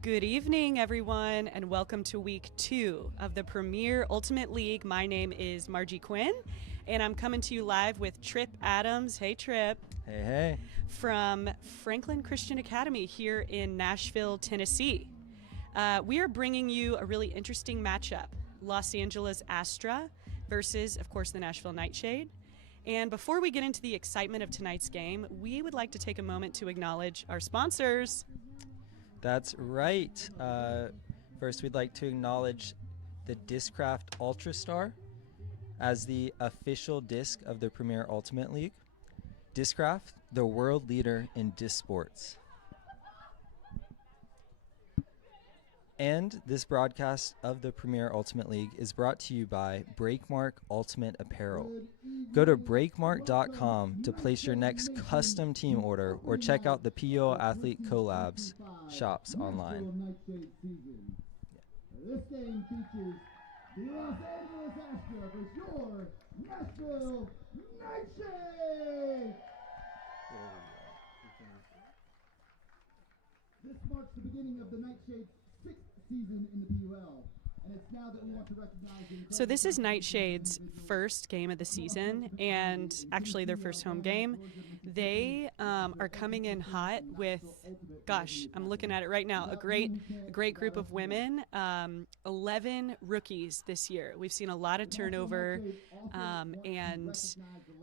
Good evening, everyone, and welcome to week 2 of the Premier Ultimate League. My name is Margie Quinn, and I'm coming to you live with Trip Adams. Hey, Trip. Hey, hey. From Franklin Christian Academy here in Nashville, Tennessee. We are bringing you a really interesting matchup. Los Angeles Astra versus, of course, the Nashville NightShade. And before we get into the excitement of tonight's game, we would like to take a moment to acknowledge our sponsors. That's right. First, we'd like to acknowledge the Discraft Ultrastar as the official disc of the Premier Ultimate League. Discraft, the world leader in disc sports. And this broadcast of the Premier Ultimate League is brought to you by Breakmark Ultimate Apparel. Go to breakmark.com to place your next custom team order or check out the PUL Athlete Collabs shops online. This game features the Los Angeles Astra versus your Nashville NightShade. This marks the beginning of the NightShade's 6th season in the PUL. And it's now that we want to recognize So this is NightShade's first game of the season, and actually their first home game. They are coming in hot with, gosh, I'm looking at it right now, a great group of women, 11 rookies this year. We've seen a lot of turnover, and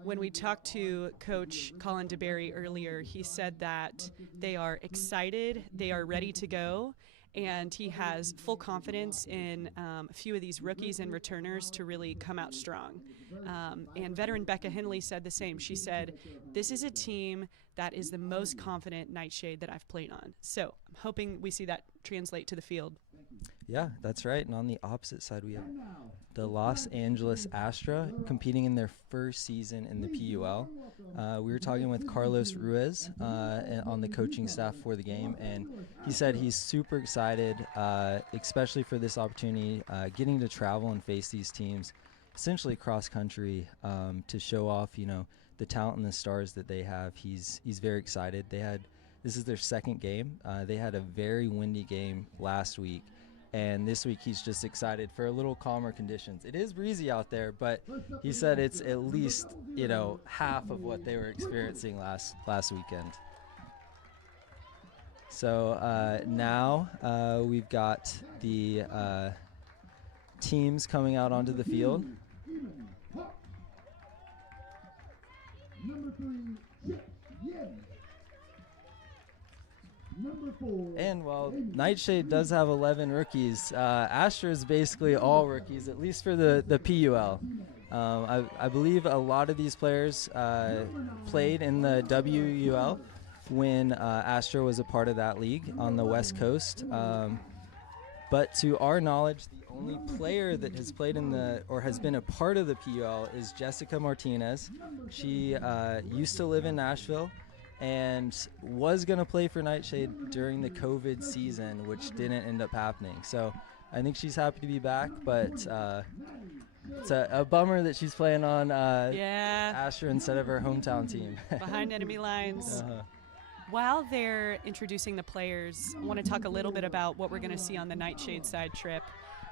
when we talked to Coach Colin DeBerry earlier, he said that they are excited, they are ready to go, and he has full confidence in a few of these rookies and returners to really come out strong. And veteran Becca Henley said the same. She said, this is a team that is the most confident NightShade that I've played on. So I'm hoping we see that translate to the field. Yeah, that's right. And on the opposite side, we have the Los Angeles Astra competing in their first season in the PUL. We were talking with Carlos Ruiz on the coaching staff for the game, and he said he's super excited, especially for this opportunity, getting to travel and face these teams, essentially cross country, to show off, the talent and the stars that they have. He's very excited. This is their second game. They had a very windy game last week. And this week he's just excited for a little calmer conditions. It is breezy out there, but he said it's at least, half of what they were experiencing last weekend. So now we've got the teams coming out onto the field. Number 3, Number 4. And while NightShade does have 11 rookies, Astra is basically all rookies, at least for the PUL. I believe a lot of these players played in the WUL when Astra was a part of that league on the West Coast. But to our knowledge, the only player that has played or has been a part of the PUL is Jessica Martinez. She used to live in Nashville and was going to play for NightShade during the COVID season, which didn't end up happening. So I think she's happy to be back, but it's a bummer that she's playing on Astra instead of her hometown team. Behind enemy lines. While they're introducing the players, I want to talk a little bit about what we're going to see on the NightShade side, Trip.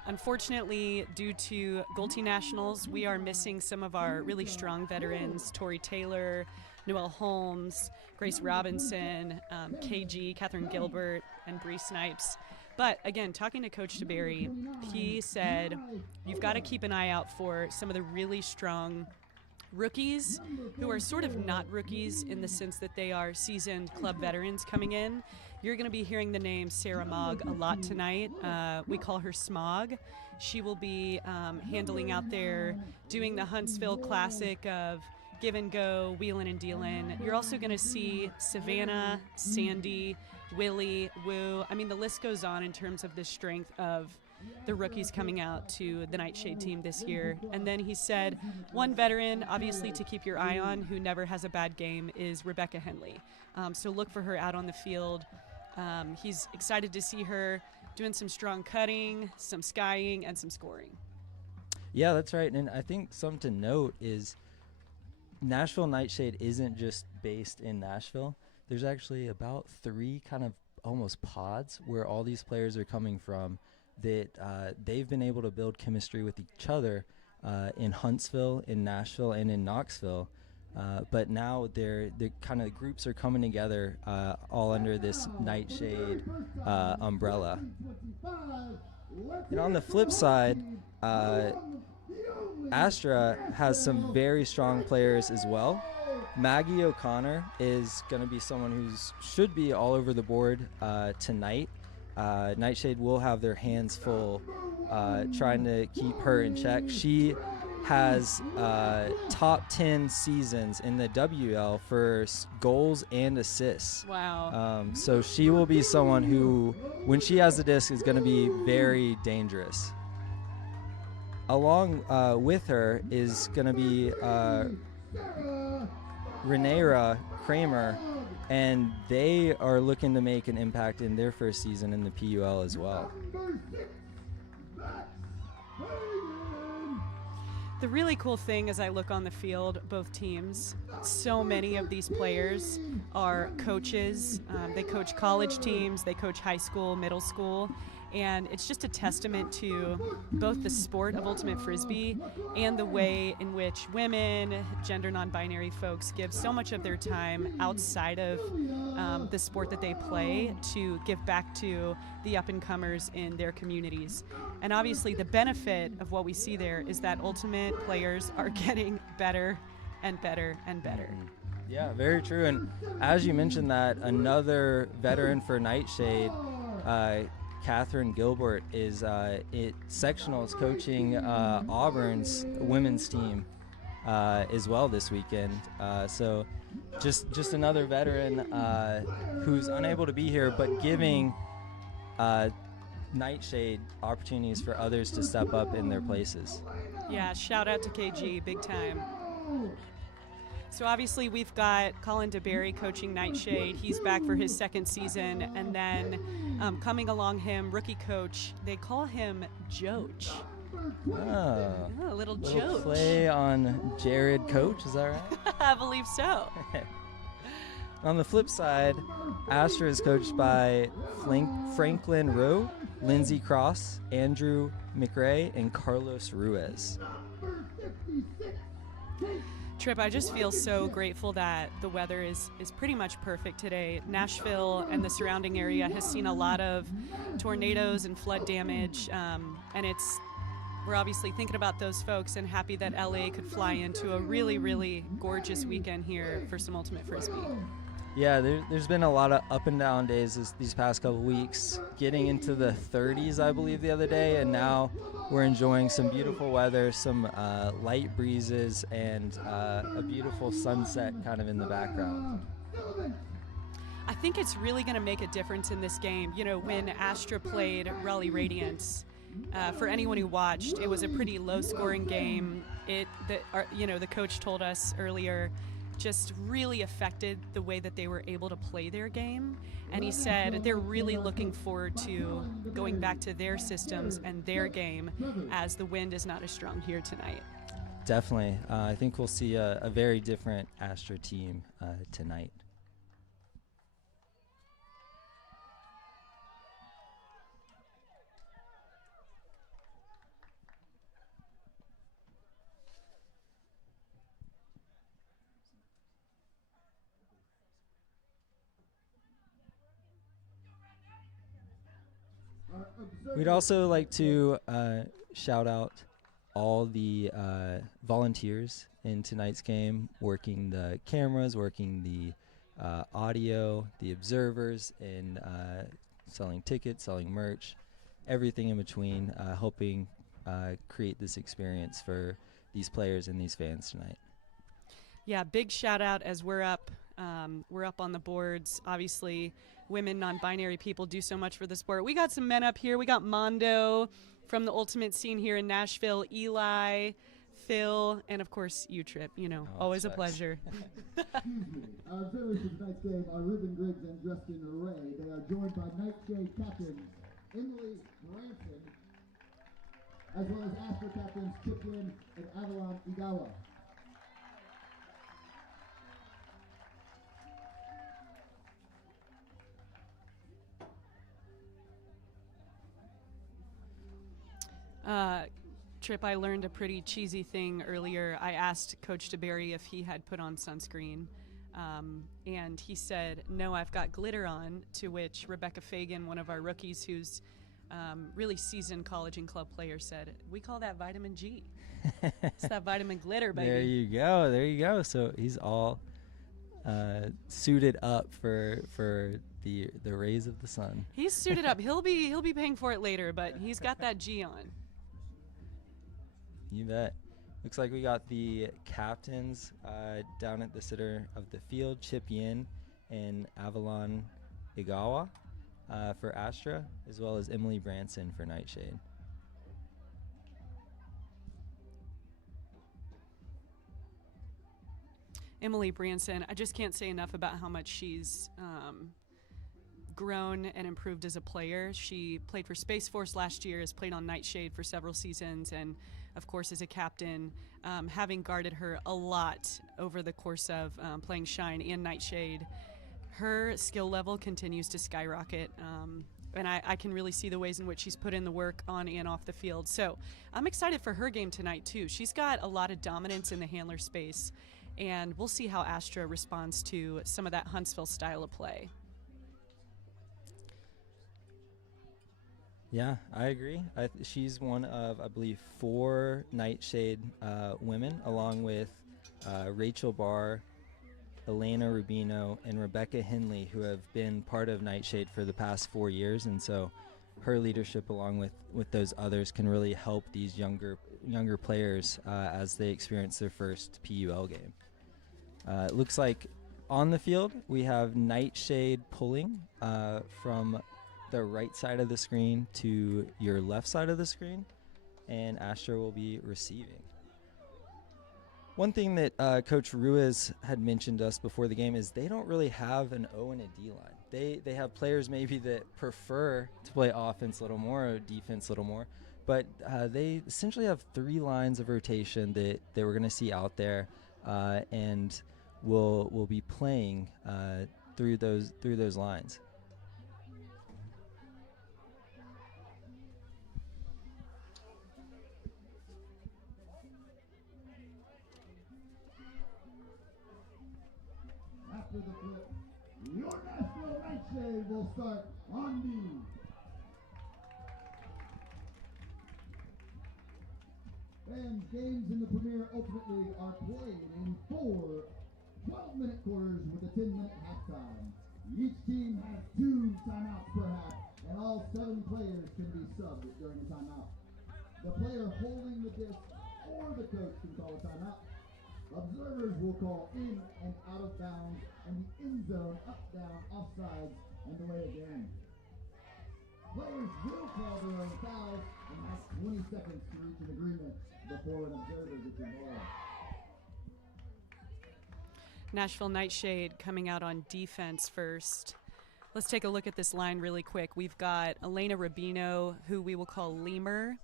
Unfortunately, due to Goldie Nationals, we are missing some of our really strong veterans, Tori Taylor, Noelle Holmes, Grace Robinson, KG, Catherine Gilbert, and Bree Snipes. But again, talking to Coach DeBerry, he said, you've got to keep an eye out for some of the really strong rookies who are sort of not rookies in the sense that they are seasoned club veterans coming in. You're going to be hearing the name Sarah Mogg a lot tonight. We call her Smog. She will be handling out there, doing the Huntsville Classic of give and go, wheelin' and dealin'. You're also going to see Savannah, Sandy, Willie, Woo. I mean, the list goes on in terms of the strength of the rookies coming out to the NightShade team this year. And then he said, one veteran, obviously, to keep your eye on, who never has a bad game, is Rebecca Henley. So look for her out on the field. He's excited to see her doing some strong cutting, some skying, and some scoring. Yeah, that's right. And I think something to note is Nashville NightShade isn't just based in Nashville. There's actually about 3 kind of almost pods where all these players are coming from that they've been able to build chemistry with each other in Huntsville, in Nashville, and in Knoxville. But now the kind of groups are coming together all under this NightShade umbrella. And on the flip side, Astra has some very strong players as well. Maggie O'Connor is going to be someone who should be all over the board tonight. NightShade will have their hands full trying to keep her in check. She has top 10 seasons in the WL for goals and assists. Wow. So she will be someone who, when she has the disc, is going to be very dangerous. Along with her is going to be Renera Kramer, and they are looking to make an impact in their first season in the PUL as well. The really cool thing as I look on the field, both teams, so many of these players are coaches. They coach college teams, they coach high school, middle school, and it's just a testament to both the sport of Ultimate Frisbee and the way in which women, gender non-binary folks give so much of their time outside of the sport that they play to give back to the up-and-comers in their communities. And obviously the benefit of what we see there is that Ultimate players are getting better and better and better. Yeah, very true. And as you mentioned that, another veteran for NightShade, Catherine Gilbert, is sectionals coaching Auburn's women's team as well this weekend. So just another veteran who's unable to be here, but giving NightShade opportunities for others to step up in their places. Yeah, shout out to KG, big time. So obviously we've got Colin DeBerry coaching NightShade. He's back for his second season. And then coming along him, rookie coach, they call him Joach. Oh, A little little Joach. play on Jared Coach, is that right? I believe so. On the flip side, Astra is coached by Franklin Rowe, Lindsey Cross, Andrew McRae, and Carlos Ruiz. Trip, I just feel so grateful that the weather is pretty much perfect today. Nashville and the surrounding area has seen a lot of tornadoes and flood damage, and we're obviously thinking about those folks and happy that LA could fly into a really, really gorgeous weekend here for some Ultimate Frisbee. Yeah, there's been a lot of up and down days these past couple weeks, getting into the 30s, I believe, the other day, and now we're enjoying some beautiful weather, some light breezes, and a beautiful sunset kind of in the background. I think it's really going to make a difference in this game. You know, when Astra played Raleigh Radiance, for anyone who watched, it was a pretty low-scoring game. The coach told us earlier, just really affected the way that they were able to play their game. And he said they're really looking forward to going back to their systems and their game as the wind is not as strong here tonight. Definitely. I think we'll see a very different Astra team tonight. We'd also like to shout out all the volunteers in tonight's game, working the cameras, working the audio, the observers, and selling tickets, selling merch, everything in between, helping create this experience for these players and these fans tonight. Yeah, big shout out as we're up on the boards. Obviously, women, non-binary people do so much for the sport. We got some men up here. We got Mondo from the Ultimate scene here in Nashville, Eli, Phil, and of course you, Trip. You know, always shucks. a pleasure. Observers for tonight's game are Ruben Griggs and Justin Ray. They are joined by NightShade captains Emily Branson, as well as Astra captains Chiplin and Avalon Igawa. Trip, I learned a pretty cheesy thing earlier. I asked Coach DeBerry if he had put on sunscreen, and he said, no, I've got glitter on, to which Rebecca Fagan, one of our rookies who's really seasoned college and club player, said, we call that vitamin G. It's that vitamin glitter, baby. There you go. There you go. So he's all suited up for the rays of the sun. He's suited up. He'll be paying for it later, but he's got that G on. You bet. Looks like we got the captains down at the center of the field, Chip Yin and Avalon Igawa for Astra, as well as Emily Branson for NightShade. Emily Branson, I just can't say enough about how much she's grown and improved as a player. She played for Space Force last year, has played on NightShade for several seasons, and of course as a captain, having guarded her a lot over the course of playing Shine and NightShade. Her skill level continues to skyrocket, and I can really see the ways in which she's put in the work on and off the field. So I'm excited for her game tonight too. She's got a lot of dominance in the handler space, and we'll see how Astra responds to some of that Huntsville style of play. Yeah, I agree. She's one of, I believe, 4 NightShade women, along with Rachel Barr, Elena Rubino, and Rebecca Henley, who have been part of NightShade for the past 4 years. And so her leadership, along with those others, can really help these younger players as they experience their first PUL game. It looks like on the field we have NightShade pulling from the right side of the screen to your left side of the screen, and Astra will be receiving. One thing that Coach Ruiz had mentioned to us before the game is they don't really have an O and a D line. They have players maybe that prefer to play offense a little more or defense a little more, but they essentially have 3 lines of rotation that we're going to see out there, and will be playing through those lines. After the flip, your Nashville NightShade will start on D. Fans, games in the Premier Ultimate League are played in 4 12-minute quarters with a 10-minute halftime. Each team has 2 timeouts per half, and all 7 players can be subbed during the timeout. The player holding the disc or the coach can call a timeout. Observers will call in and out of bounds, and the end zone, up, down, offsides, and delay a game. Players will call their own fouls and have 20 seconds to reach an agreement before an observer gets involved. Nashville NightShade coming out on defense first. Let's take a look at this line really quick. We've got Elena Rubino, who we will call Lemur,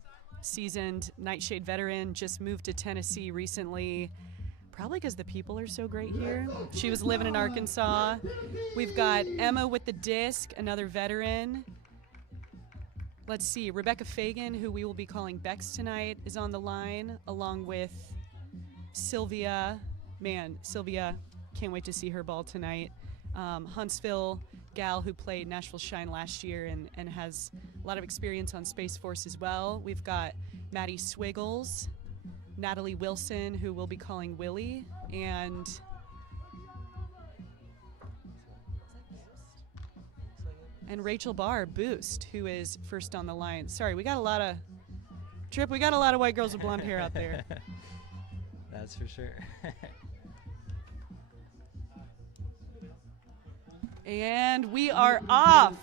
seasoned NightShade veteran, just moved to Tennessee recently, probably because the people are so great here. She was living in Arkansas. We've got Emma with the disc, another veteran. Let's see, Rebecca Fagan, who we will be calling Bex tonight, is on the line, along with Sylvia. Man, Sylvia, can't wait to see her ball tonight. Huntsville gal who played Nashville Shine last year and has a lot of experience on Space Force as well. We've got Maddie Swiggles, Natalie Wilson, who we'll be calling Willie, and Rachel Barr, Boost, who is first on the line. Sorry, we got a lot of white girls with blonde hair out there. That's for sure. And we are off.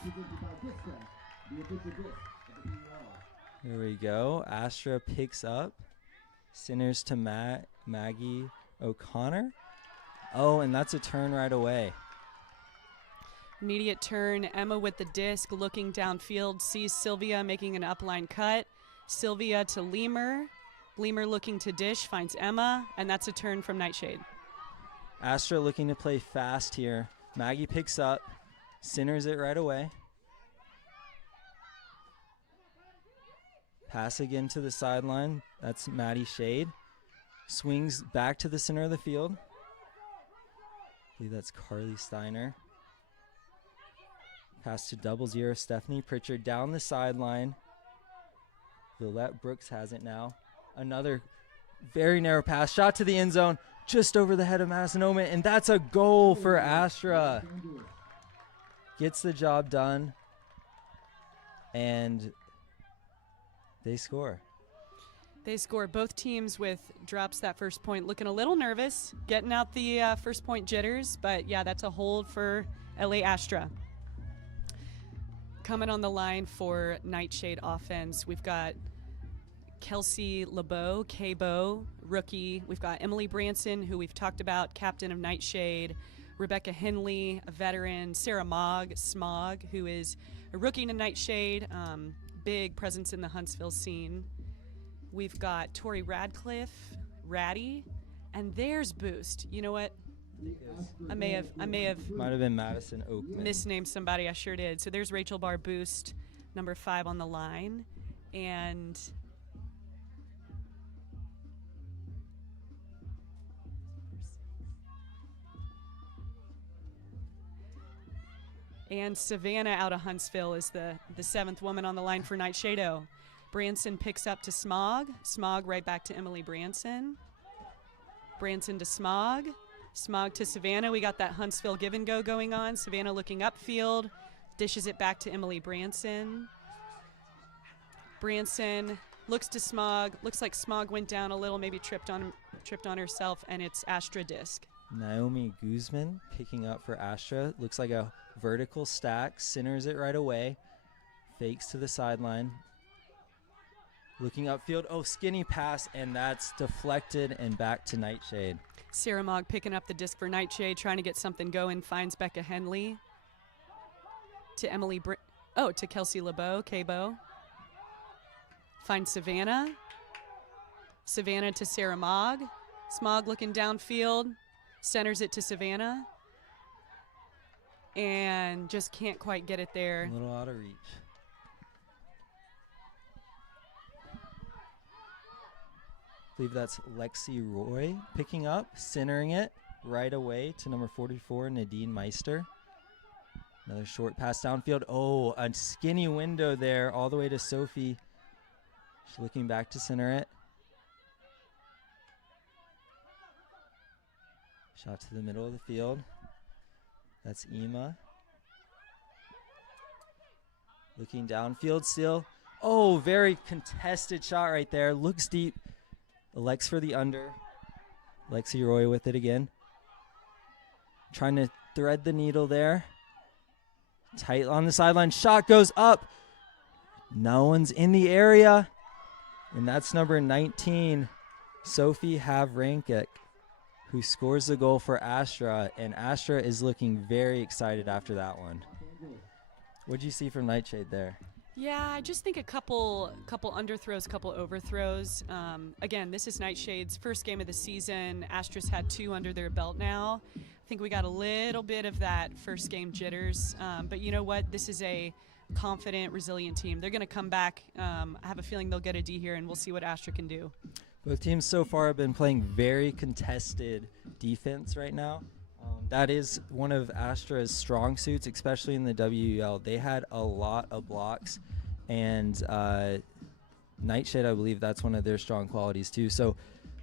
Here we go. Astra picks up. Centers to Maggie O'Connor. Oh, and that's a turn right away. Immediate turn. Emma with the disc looking downfield. Sees Sylvia making an upline cut. Sylvia to Lemur. Lemur looking to dish. Finds Emma. And that's a turn from NightShade. Astra looking to play fast here. Maggie picks up. Centers it right away. Pass again to the sideline. That's NightShade. Swings back to the center of the field. I believe that's Carly Steiner. Pass to 00 Stephanie Pritchard down the sideline. Villette Brooks has it now. Another very narrow pass. Shot to the end zone. Just over the head of Madison Oman. And that's a goal for Astra. Gets the job done. And they score. They score. Both teams with drops that first point. Looking a little nervous. Getting out the first point jitters. But, yeah, that's a hold for LA Astra. Coming on the line for NightShade offense, we've got Kelsey LeBeau, K-Bo, rookie. We've got Emily Branson, who we've talked about, captain of NightShade. Rebecca Henley, a veteran. Sarah Smog, who is a rookie to NightShade. Big presence in the Huntsville scene. We've got Tori Radcliffe, Ratty, and there's Boost. You know what? I may have Might have been Madison Oakman. misnamed somebody. I sure did. So there's Rachel Barr Boost, number 5 on the line, and Savannah out of Huntsville is the 7th woman on the line for NightShade. Branson picks up to Smog. Smog right back to Emily Branson. Branson to Smog. Smog to Savannah. We got that Huntsville give and go going on. Savannah looking upfield. Dishes it back to Emily Branson. Branson looks to Smog. Looks like Smog went down a little, maybe tripped on herself, and it's Astra disc. Naomi Guzman picking up for Astra. Looks like a vertical stack. Centers it right away. Fakes to the sideline. Looking upfield. Oh, skinny pass, and that's deflected and back to NightShade. Sarah Mogg picking up the disc for NightShade, trying to get something going, finds Becca Henley. To Emily to Kelsey LeBeau, K-Bo. Finds Savannah. Savannah to Sarah Mogg. Smog looking downfield, centers it to Savannah. And just can't quite get it there. A little out of reach. I believe that's Lexi Roy picking up, centering it right away to number 44, Nadine Meister. Another short pass downfield. Oh, a skinny window there all the way to Sophie. She's looking back to center it. Shot to the middle of the field. That's Ema. Looking downfield still. Oh, very contested shot right there. Looks deep. Alex for the under. Lexi Roy with it again. Trying to thread the needle there. Tight on the sideline. Shot goes up. No one's in the area. And that's number 19, Sophie Havrankik, who scores the goal for Astra. And Astra is looking very excited after that one. What did you see from NightShade there? Yeah, I just think a couple underthrows, couple overthrows. Again, this is NightShade's first game of the season. Astra's had 2 under their belt now. I think we got a little bit of that first game jitters. But you know what? This is a confident, resilient team. They're going to come back. I have a feeling they'll get a D here, and we'll see what Astra can do. Both teams so far have been playing very contested defense right now. That is one of Astra's strong suits, especially in the WUL. They had a lot of blocks, and NightShade, I believe that's one of their strong qualities too. So,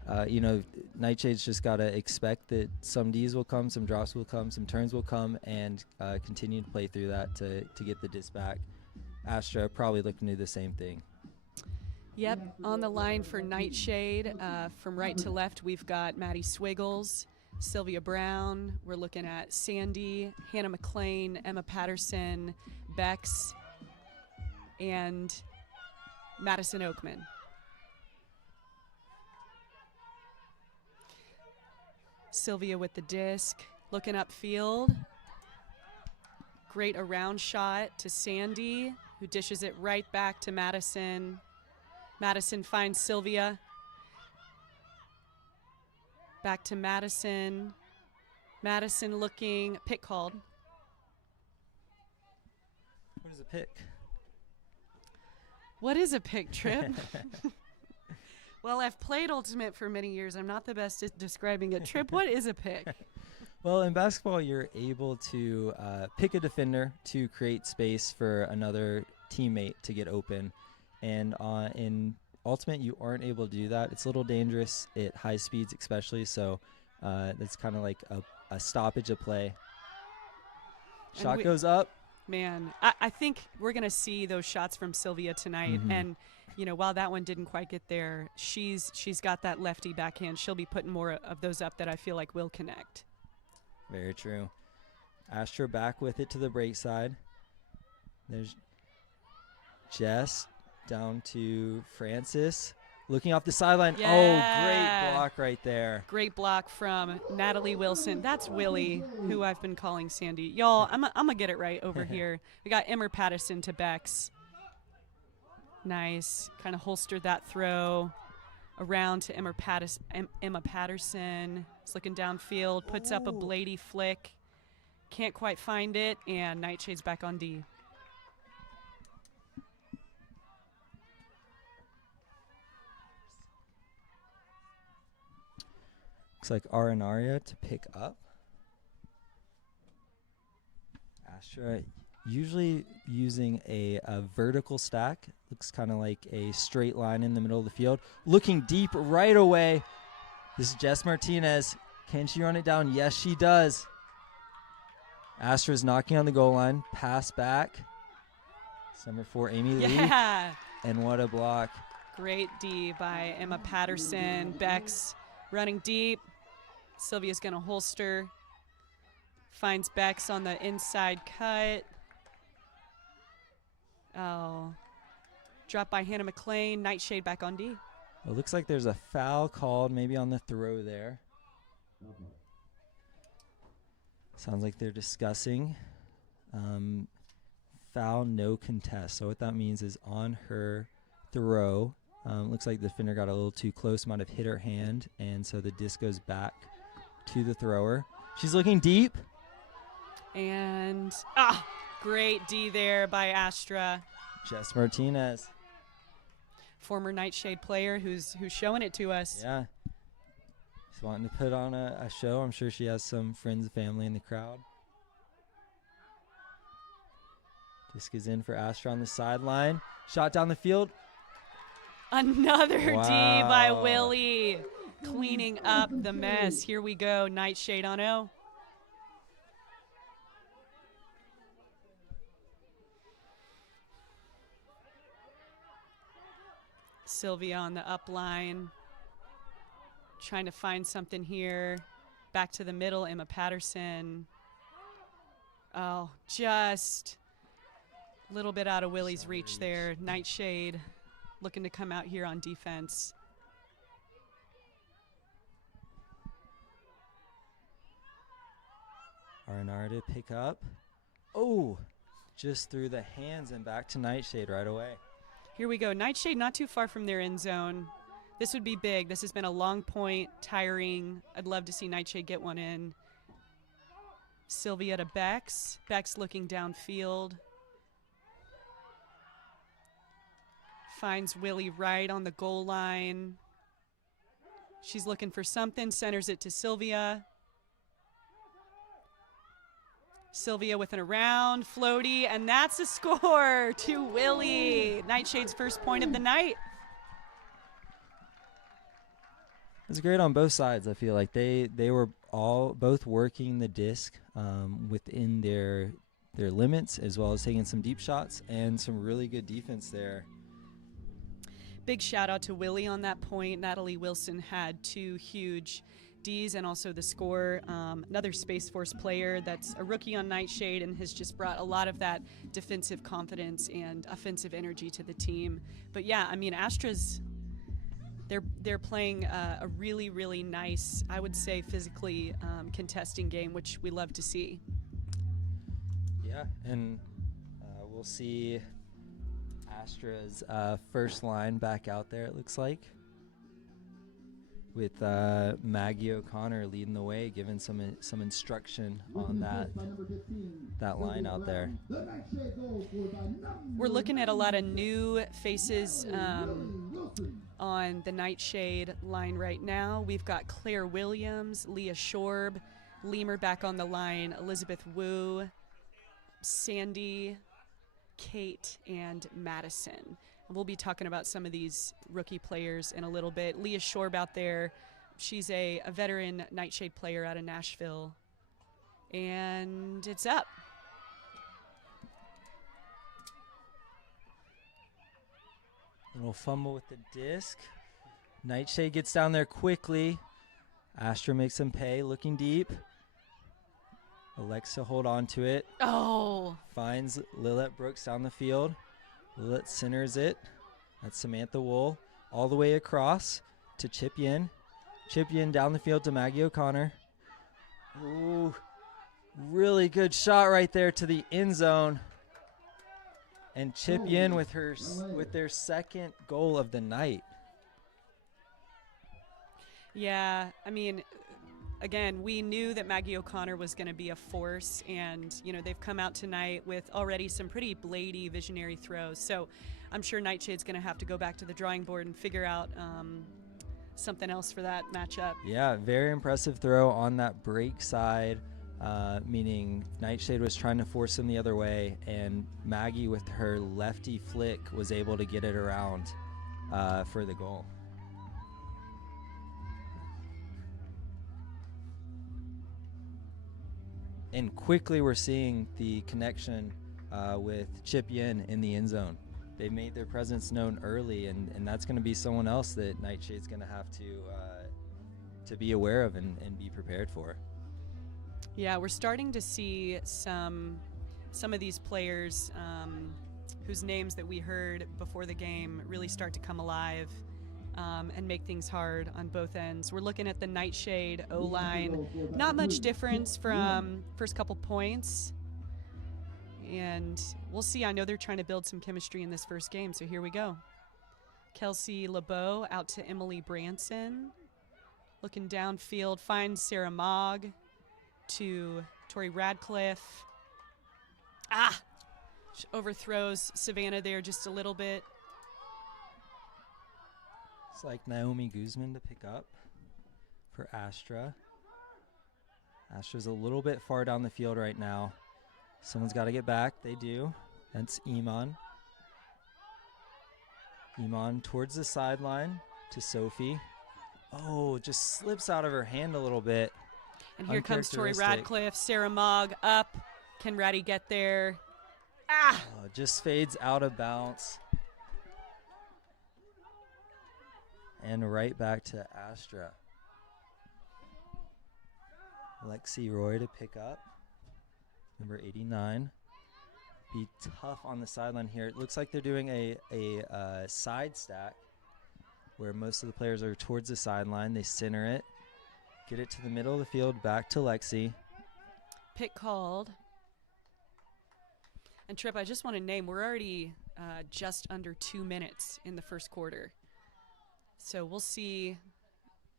NightShade's just got to expect that some Ds will come, some drops will come, some turns will come, and continue to play through that to get the disc back. Astra probably looking to do the same thing. Yep, on the line for NightShade, from right to left, we've got Maddie Swiggles, Sylvia Brown. We're looking at Sandy, Hannah McLean, Emma Patterson, Bex, and Madison Oakman. Sylvia with the disc, looking upfield. Great around shot to Sandy, who dishes it right back to Madison. Madison finds Sylvia. Back to Madison. Madison looking, pick called. What is a pick? What is a pick, Trip? Well, I've played Ultimate for many years. I'm not the best at describing it. Trip, what is a pick? Well, in basketball, you're able to pick a defender to create space for another teammate to get open. And in Ultimate, you aren't able to do that. It's a little dangerous at high speeds especially, so that's kind of like a stoppage of play. Shot goes up. Man, I think we're going to see those shots from Sylvia tonight. And, you know, while that one didn't quite get there, she's got that lefty backhand. She'll be putting more of those up that I feel like will connect. Very true. Astra back with it to the break side. There's Jess down to Francis. Looking off the sideline. Yeah. Oh, great block right there. Great block from Natalie Wilson. That's Willie, who I've been calling Sandy. Y'all, I'm going to get it right over here. We got Emmer Patterson to Bex. Nice. Kind of holstered that throw around to Emma Patterson. Is looking downfield, puts up a Blady flick. Can't quite find it, and NightShade's back on D. Looks like Aria to pick up. Astra usually using a vertical stack. Looks kind of like a straight line in the middle of the field. Looking deep right away. This is Jess Martinez. Can she run it down? Yes, she does. Astra's knocking on the goal line. Pass back. Number 4, Amy Lee. Yeah. And what a block. Great D by Emma Patterson. Bex running deep. Sylvia's going to holster. Finds Bex on the inside cut. Oh. Drop by Hannah McLean. NightShade back on D. It looks like there's a foul called maybe on the throw there. Sounds like they're discussing. Foul, no contest. So what that means is on her throw, looks like the defender got a little too close, might have hit her hand, and so the disc goes back to the thrower. She's looking deep. And, great D there by Astra. Jess Martinez. Former NightShade player who's showing it to us. Yeah. She's wanting to put on a show. I'm sure she has some friends and family in the crowd. Disc is in for Astra on the sideline. Shot down the field. Another D by Willie. Cleaning up the mess. Here we go. NightShade on O. Sylvia on the up line. Trying to find something here. Back to the middle, Emma Patterson. Oh, just a little bit out of Willie's reach there. NightShade looking to come out here on defense. Arnara to pick up. Oh, just through the hands and back to NightShade right away. Here we go. NightShade not too far from their end zone. This would be big. This has been a long point, tiring. I'd love to see NightShade get one in. Sylvia to Bex. Bex looking downfield. Finds Willie right on the goal line. She's looking for something, centers it to Sylvia. Sylvia with an around, floaty, and that's a score to Willie. NightShade's first point of the night. It's great on both sides. I feel like they were both working the disc within their limits, as well as taking some deep shots and some really good defense there. Big shout out to Willie on that point. Natalie Wilson had 2 huge Ds and also the score. Another Space Force player that's a rookie on NightShade and has just brought a lot of that defensive confidence and offensive energy to the team. But yeah, I mean, Astra's they're playing a really, really nice, I would say, physically contesting game, which we love to see. Yeah, and we'll see Astra's first line back out there, it looks like. with Maggie O'Connor leading the way, giving some instruction on that line out there. We're looking at a lot of new faces on the NightShade line right now. We've got Claire Williams, Leah Shorb, Lemur back on the line, Elizabeth Wu, Sandy, Kate, and Madison. And we'll be talking about some of these rookie players in a little bit. Leah Shorb out there, she's a veteran NightShade player out of Nashville. And it's up. Little fumble with the disc. NightShade gets down there quickly. Astra makes him pay, looking deep. Alexa hold on to it. Oh. Finds Lilette Brooks down the field. Lilette centers it. That's Samantha Wool. All the way across to Chip Yin. Chip Yin down the field to Maggie O'Connor. Ooh, really good shot right there to the end zone. And Chip Yin with their second goal of the night. Yeah, I mean, again, we knew that Maggie O'Connor was going to be a force, and they've come out tonight with already some pretty blady, visionary throws. So I'm sure NightShade's going to have to go back to the drawing board and figure out something else for that matchup. Yeah, very impressive throw on that break side, meaning NightShade was trying to force him the other way, and Maggie with her lefty flick was able to get it around for the goal. And quickly we're seeing the connection with Chip Yin in the end zone. They made their presence known early, and that's going to be someone else that NightShade's going to have to be aware of and be prepared for. Yeah, we're starting to see some of these players whose names that we heard before the game really start to come alive and make things hard on both ends. We're looking at the NightShade O-line. Not much difference from first couple points. And we'll see. I know they're trying to build some chemistry in this first game, so here we go. Kelsey LeBeau out to Emily Branson. Looking downfield, finds Sarah Mogg to Tori Radcliffe. She overthrows Savannah there just a little bit. It's like Naomi Guzman to pick up for Astra. Astra's a little bit far down the field right now. Someone's got to get back. They do. That's Iman. Iman towards the sideline to Sophie. Oh, just slips out of her hand a little bit. And here comes Tori Radcliffe. Sarah Mogg up. Can Ratty get there? Oh, just fades out of bounds. And right back to Astra. Lexi Roy to pick up. Number 89. Be tough on the sideline here. It looks like they're doing a side stack where most of the players are towards the sideline. They center it. Get it to the middle of the field, back to Lexi. Pick called. And Tripp, I just want to name, we're already just under 2 minutes in the first quarter. So we'll see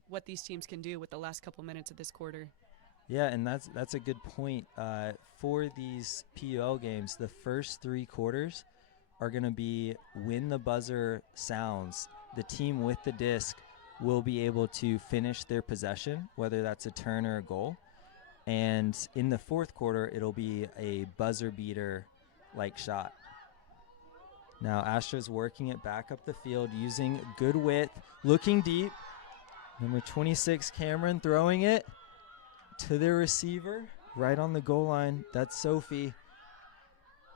what these teams can do with the last couple minutes of this quarter. Yeah, and that's a good point. For these PUL games, the first 3 quarters are going to be when the buzzer sounds, the team with the disc will be able to finish their possession, whether that's a turn or a goal. And in the fourth quarter, it'll be a buzzer beater like shot. Now Astra's working it back up the field using good width, looking deep. Number 26, Cameron, throwing it to their receiver right on the goal line. That's Sophie.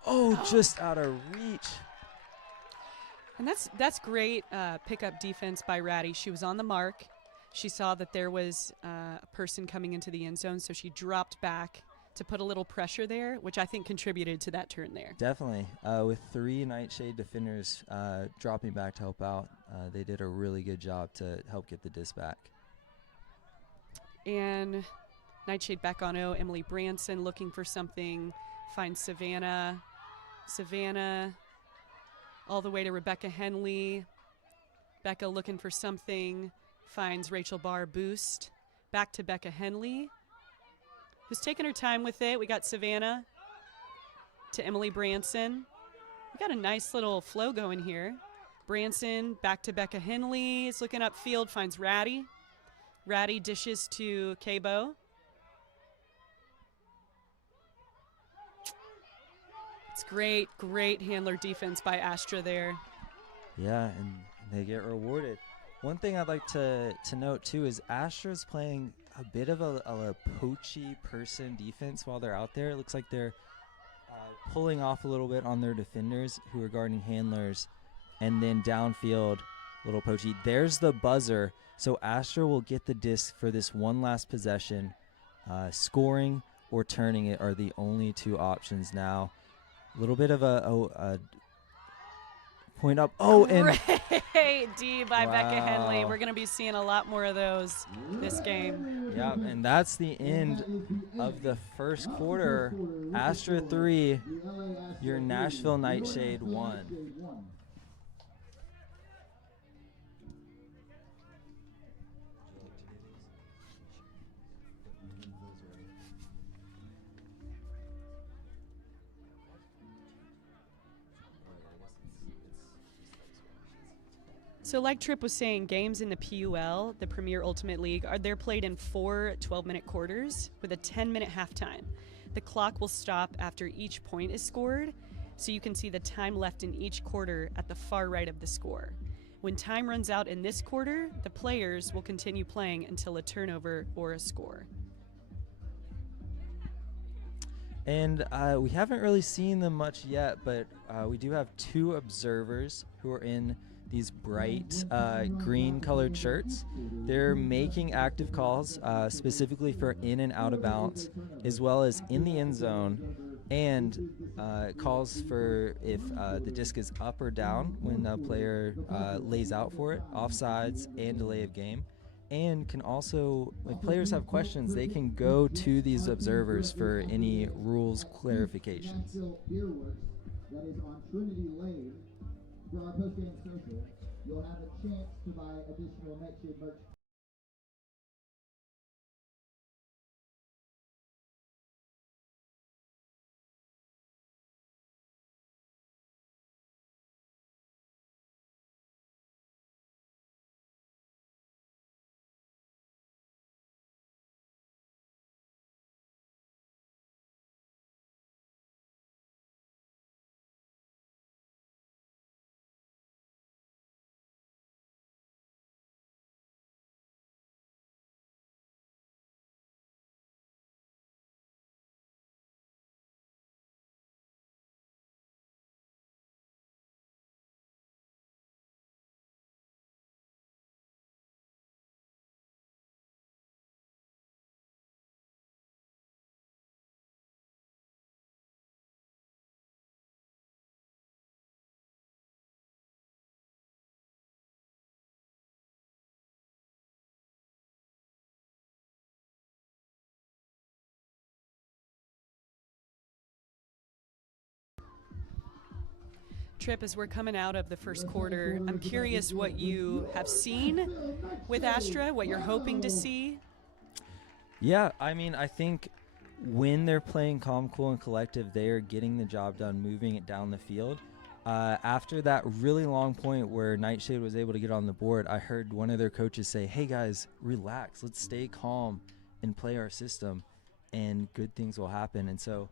Oh, just out of reach. And that's great pickup defense by Ratty. She was on the mark. She saw that there was a person coming into the end zone, so she dropped back to put a little pressure there, which I think contributed to that turn there. Definitely. With 3 NightShade defenders dropping back to help out, they did a really good job to help get the disc back. And NightShade back on O. Emily Branson looking for something. Finds Savannah. Savannah all the way to Rebecca Henley. Becca looking for something. finds Rachel Barr boost. Back to Becca Henley, who's taking her time with it. We got Savannah to Emily Branson. We got a nice little flow going here. Branson back to Becca Henley. Is looking upfield, finds Ratty. Ratty dishes to Cabo. It's great handler defense by Astra there. Yeah, and they get rewarded. One thing I'd like to note too is Astra's playing a bit of a poachy person defense while they're out there. It looks like they're pulling off a little bit on their defenders who are guarding handlers, and then downfield, little poachy. There's the buzzer, so Astra will get the disc for this one last possession. Scoring or turning it are the only two options now. A little bit of a point up. Oh, and great D by wow. Becca Henley. We're going to be seeing a lot more of those this game. Yeah, and that's the end of the first quarter. Astra 3, your Nashville Nightshade 1. So like Tripp was saying, games in the PUL, the Premier Ultimate League, they're played in 4 12-minute quarters with a 10-minute halftime. The clock will stop after each point is scored, so you can see the time left in each quarter at the far right of the score. When time runs out in this quarter, the players will continue playing until a turnover or a score. And we haven't really seen them much yet, but we do have 2 observers who are in these bright green colored shirts. They're making active calls specifically for in and out of bounds, as well as in the end zone, and calls for if the disc is up or down when a player lays out for it, offsides and delay of game. And can also, if players have questions, they can go to these observers for any rules clarifications. That is on Trinity Lane. For our post-game social, you'll have a chance to buy additional NightShade merch. Tripp, as we're coming out of the first quarter, I'm curious what you have seen with Astra, what you're hoping to see. Yeah, I mean, I think when they're playing calm, cool, and collective, they are getting the job done, moving it down the field. After that really long point where NightShade was able to get on the board, I heard one of their coaches say, hey guys, relax, let's stay calm and play our system, and good things will happen. And so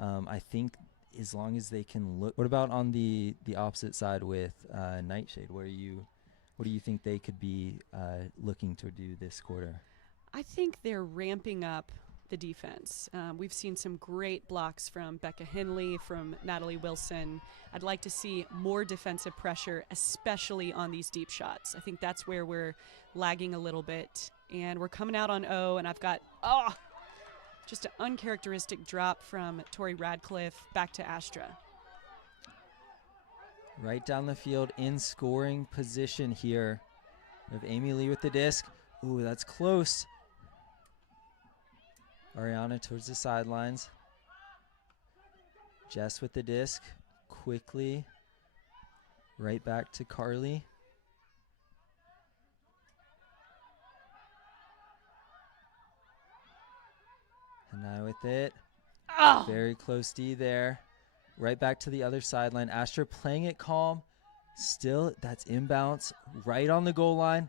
I think as long as they can look. What about on the opposite side with NightShade? What do you think they could be looking to do this quarter? I think they're ramping up the defense. We've seen some great blocks from Becca Henley, from Natalie Wilson. I'd like to see more defensive pressure, especially on these deep shots. I think that's where we're lagging a little bit. And we're coming out on O, and I've got, just an uncharacteristic drop from Tori Radcliffe back to Astra. Right down the field in scoring position here. We have Amy Lee with the disc. Ooh, that's close. Ariana towards the sidelines. Jess with the disc. Quickly. Right back to Carly. Kanai with it. Oh! Very close D there. Right back to the other sideline. Astra playing it calm. Still, that's inbounds right on the goal line.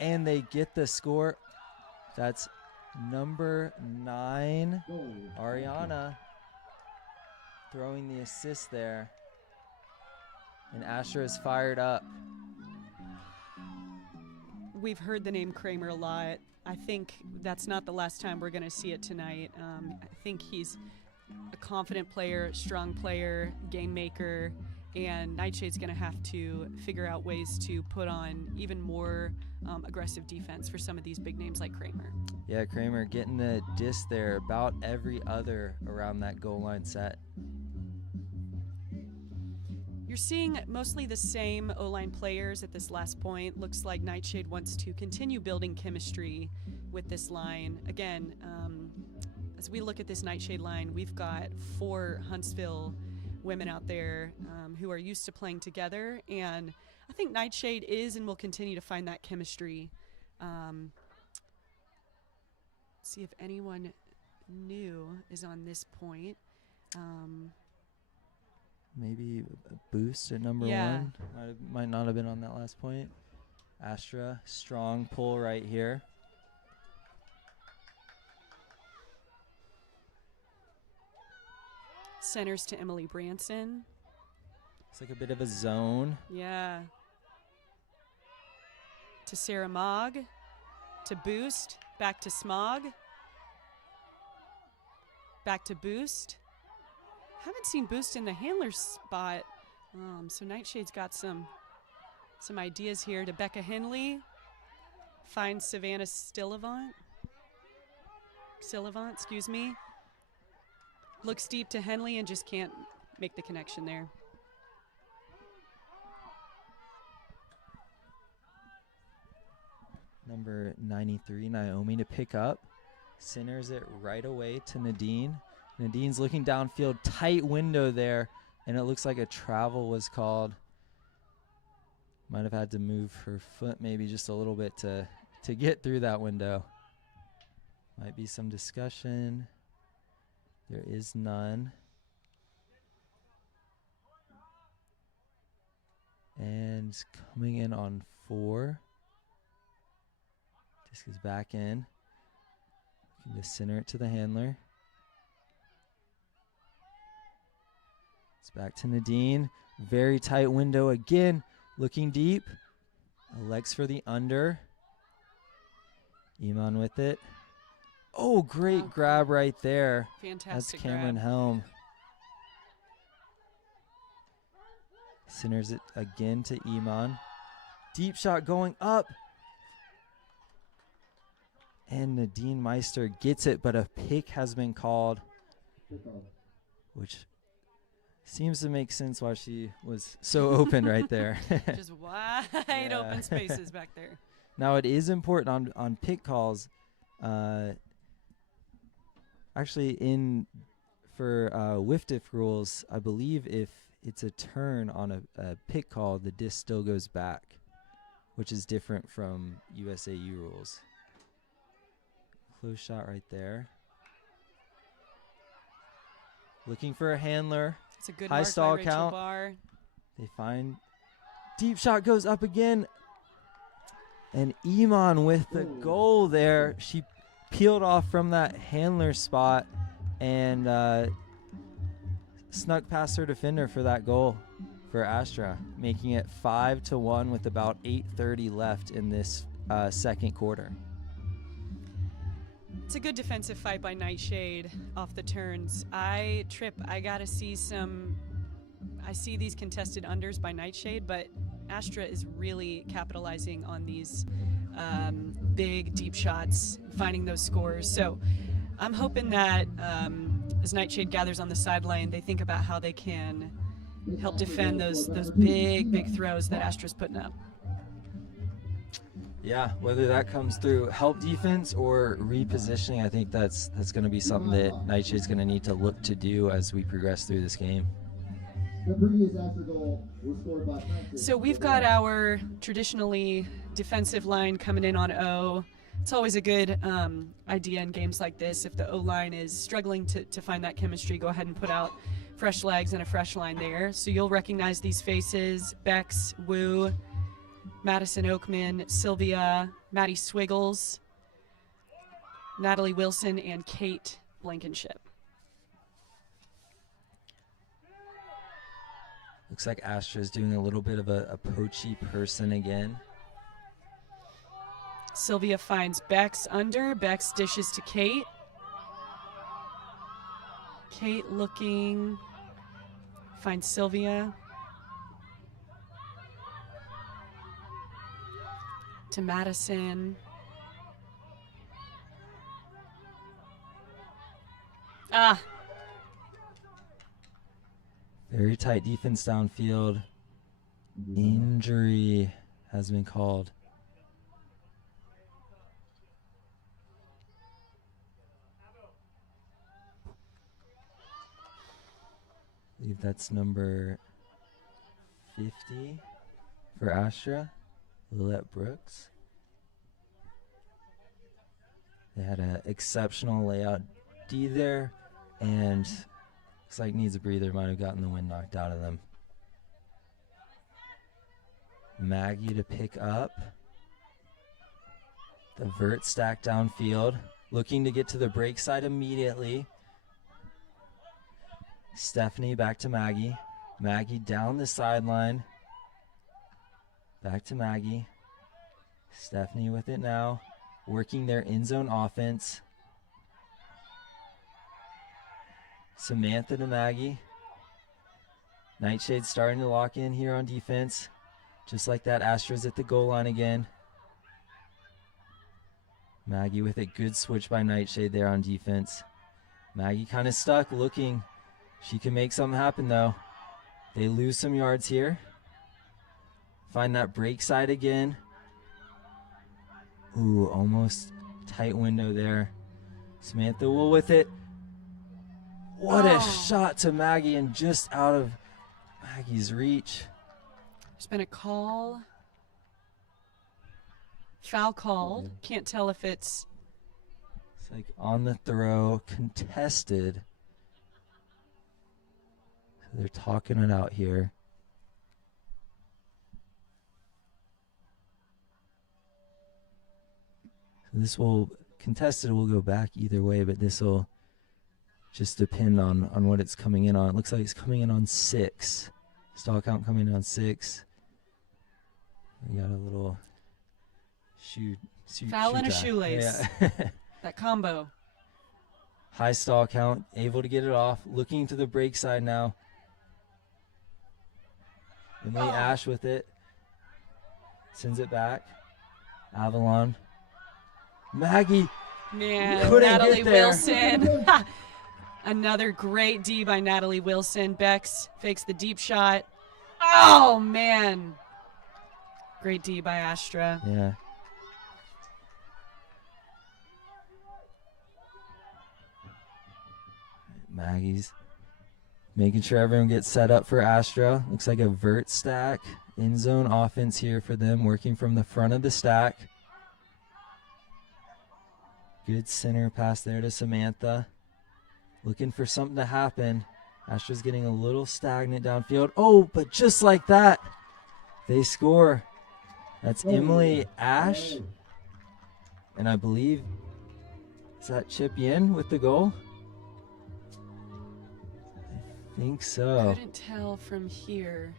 And they get the score. That's number 9, Ariana, throwing the assist there. And Astra is fired up. We've heard the name Kramer a lot. I think that's not the last time we're going to see it tonight. I think he's a confident player, strong player, game maker, and NightShade's going to have to figure out ways to put on even more aggressive defense for some of these big names like Kramer. Yeah, Kramer getting the diss there about every other around that goal line set. You're seeing mostly the same O-line players at this last point. Looks like NightShade wants to continue building chemistry with this line. Again, as we look at this NightShade line, we've got 4 Huntsville women out there who are used to playing together, and I think NightShade is and will continue to find that chemistry. See if anyone new is on this point. Maybe a boost at number 1. Might not have been on that last point. Astra, strong pull right here. Centers to Emily Branson. It's like a bit of a zone. Yeah. To Sarah Mogg. To Boost. Back to Smog. Back to Boost. Haven't seen Boost in the handler spot. So NightShade's got some ideas here. To Becca Henley. Finds Savannah Sillivant, excuse me. Looks deep to Henley and just can't make the connection there. Number 93, Naomi, to pick up. Centers it right away to Nadine. Nadine's looking downfield, tight window there, and it looks like a travel was called. Might have had to move her foot maybe just a little bit to get through that window. Might be some discussion. There is none. And coming in on 4. Disc is back in. You can just center it to the handler. It's back to Nadine. Very tight window again. Looking deep. Legs for the under. Iman with it. Oh, great grab right there. Fantastic. That's Cameron grab. Helm. Centers it again to Iman. Deep shot going up. And Nadine Meister gets it, but a pick has been called, which seems to make sense why she was so open right there. Just wide open spaces back there. Now, it is important on pick calls. Actually, for whiff-diff rules, I believe if it's a turn on a pick call, the disc still goes back, which is different from USAU rules. Close shot right there. Looking for a handler. It's a good high mark stall by Rachel count. Barr. They find deep shot goes up again. And Iman with the goal there. She peeled off from that handler spot and snuck past her defender for that goal for Astra, making it 5-1 with about 8:30 left in this second quarter. It's a good defensive fight by NightShade off the turns. I gotta see I see these contested unders by NightShade, but Astra is really capitalizing on these big, deep shots, finding those scores. So I'm hoping that as NightShade gathers on the sideline, they think about how they can help defend those big, big throws that Astra's putting up. Yeah, whether that comes through help defense or repositioning, I think that's going to be something that NightShade's going to need to look to do as we progress through this game. The previous Astra goal was scored by Francis. So we've got our traditionally defensive line coming in on O. It's always a good idea in games like this. If the O-line is struggling to find that chemistry, go ahead and put out fresh legs and a fresh line there. So you'll recognize these faces: Bex, Wu, Madison Oakman, Sylvia, Maddie Swiggles, Natalie Wilson, and Kate Blankenship. Looks like Astra's doing a little bit of a poachy person again. Sylvia finds Bex under. Bex dishes to Kate. Kate looking, finds Sylvia. To Madison. Ah. Very tight defense downfield. Injury has been called. I believe that's number 50 for Astra, Lillette Brooks. They had an exceptional layout D there, and looks like needs a breather, might have gotten the wind knocked out of them. Maggie to pick up. The vert stack downfield, looking to get to the break side immediately. Stephanie back to Maggie. Maggie down the sideline. Back to Maggie. Stephanie with it now, working their end zone offense. Samantha to Maggie. Nightshade starting to lock in here on defense. Just like that, Astra's at the goal line again. Maggie with it, good switch by Nightshade there on defense. Maggie kind of stuck, looking. She can make something happen though. They lose some yards here. Find that break side again. Ooh, almost tight window there. Samantha Wool with it. What a shot to Maggie, and just out of Maggie's reach. There's been a call. Foul called. Can't tell if it's like on the throw, contested. So they're talking it out here. So this will, contested will go back either way, but this will just depend on what it's coming in on. It looks like it's coming in on 6. Stall count coming in on 6. We got a little foul and a shoelace. Yeah. That combo. High stall count, able to get it off. Looking to the break side now. Emily Ash with it. Sends it back. Avalon. Maggie. Man, couldn't Natalie get there. Wilson. Another great D by Natalie Wilson. Bex fakes the deep shot. Oh, man. Great D by Astra. Yeah. Maggie's making sure everyone gets set up for Astra. Looks like a vert stack. End zone offense here for them, working from the front of the stack. Good center pass there to Samantha. Looking for something to happen. Astra's getting a little stagnant downfield. Oh, but just like that, they score. That's Emily Ash. And I believe, is that Chip Yin with the goal? I think so. Couldn't tell from here.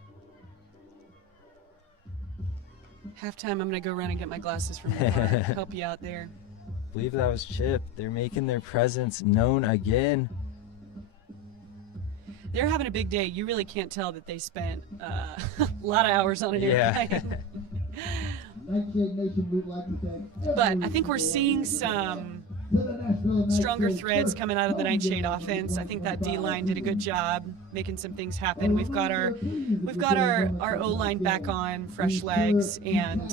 Halftime, I'm going to go run and get my glasses from the car. Help you out there. I believe that was Chip. They're making their presence known again. They're having a big day. You really can't tell that they spent a lot of hours on an airplane. But I think we're seeing some stronger threads coming out of the Nightshade offense. I think that D-line did a good job making some things happen. We've got our O-line back on fresh legs, and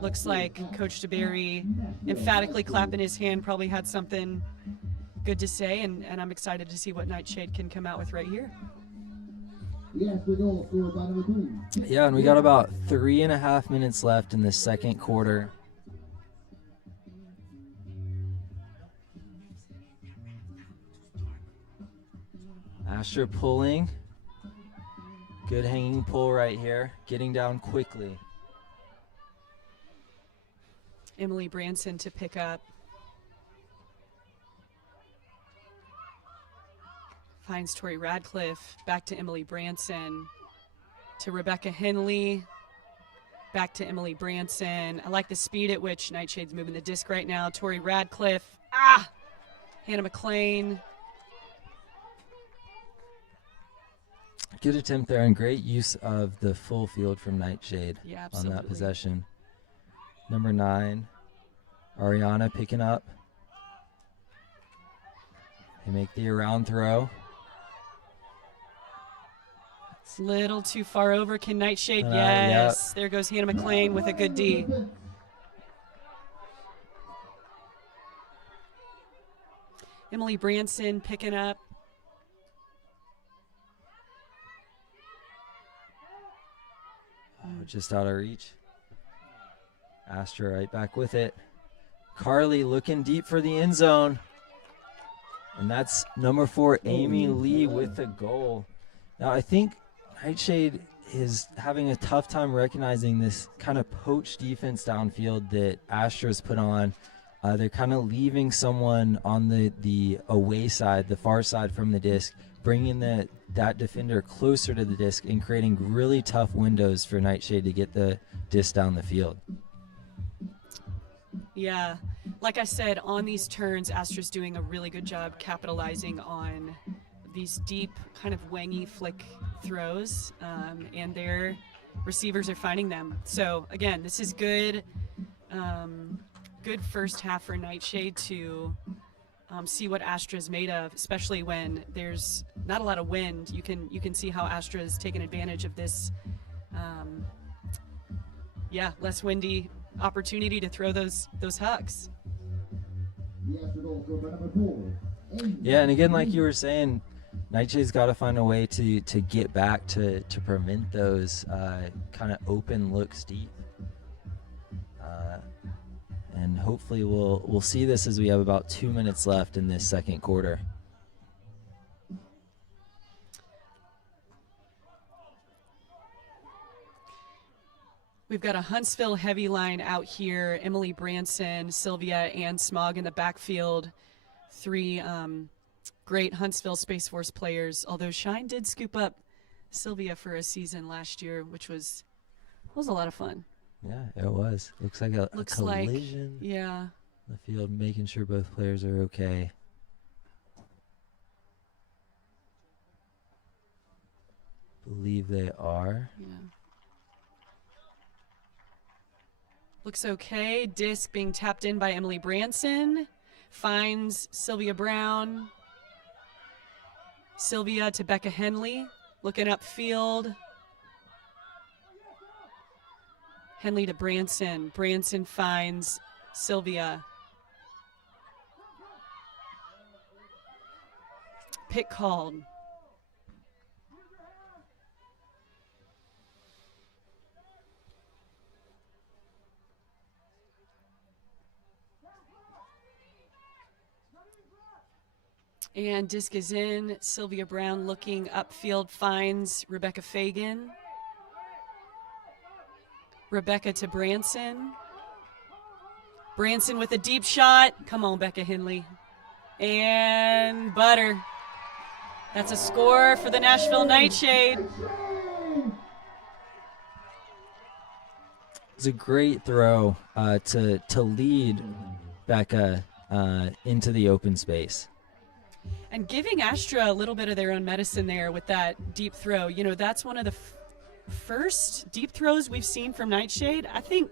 looks like Coach DeBerry emphatically clapping his hand probably had something good to say, and I'm excited to see what Nightshade can come out with right here. Yeah, and we got about 3.5 minutes left in the second quarter. Astra pulling. Good hanging pull right here. Getting down quickly. Emily Branson to pick up. Finds Tori Radcliffe. Back to Emily Branson. To Rebecca Henley. Back to Emily Branson. I like the speed at which NightShade's moving the disc right now. Tori Radcliffe. Ah! Hannah McLean. Good attempt there and great use of the full field from NightShade on that absolutely. possession. Number 9, Ariana picking up. They make the around throw. It's a little too far over. Can NightShade? Yep. Yes. There goes Hannah McLean with a good D. Emily Branson picking up. Oh, just out of reach. Astra right back with it. Carly looking deep for the end zone. And that's number 4, Amy Lee with the goal. Now, I think NightShade is having a tough time recognizing this kind of poached defense downfield that Astra's put on. They're kind of leaving someone on the away side, the far side from the disc, bringing that defender closer to the disc and creating really tough windows for NightShade to get the disc down the field. Yeah, like I said, on these turns, Astra's doing a really good job capitalizing on these deep, kind of wangy flick throws, and their receivers are finding them. So again, this is good, good first half for NightShade to see what Astra's made of, especially when there's not a lot of wind. You can see how Astra's taken advantage of this, less windy opportunity to throw those hucks. Yeah, and again, like you were saying, NightShade's got to find a way to get back to prevent those kind of open looks deep. And hopefully we'll see this as we have about 2 minutes left in this second quarter. We've got a Huntsville heavy line out here. Emily Branson, Sylvia, and Smog in the backfield. 3 great Huntsville Space Force players, although Shine did scoop up Sylvia for a season last year, which was a lot of fun. Yeah, it was. Looks like a collision. Yeah. The field, making sure both players are okay. Believe they are. Yeah. Looks okay. Disc being tapped in by Emily Branson. Finds Sylvia Brown. Sylvia to Becca Henley. Looking upfield. Henley to Branson. Branson finds Sylvia. Pick called. And disc is in. Sylvia Brown looking upfield, finds Rebecca Fagan. Rebecca to Branson. Branson with a deep shot. Come on, Becca Henley. And butter. That's a score for the Nashville NightShade. It's a great throw to lead Becca into the open space. And giving Astra a little bit of their own medicine there with that deep throw. You know, that's one of the first deep throws we've seen from NightShade. I think,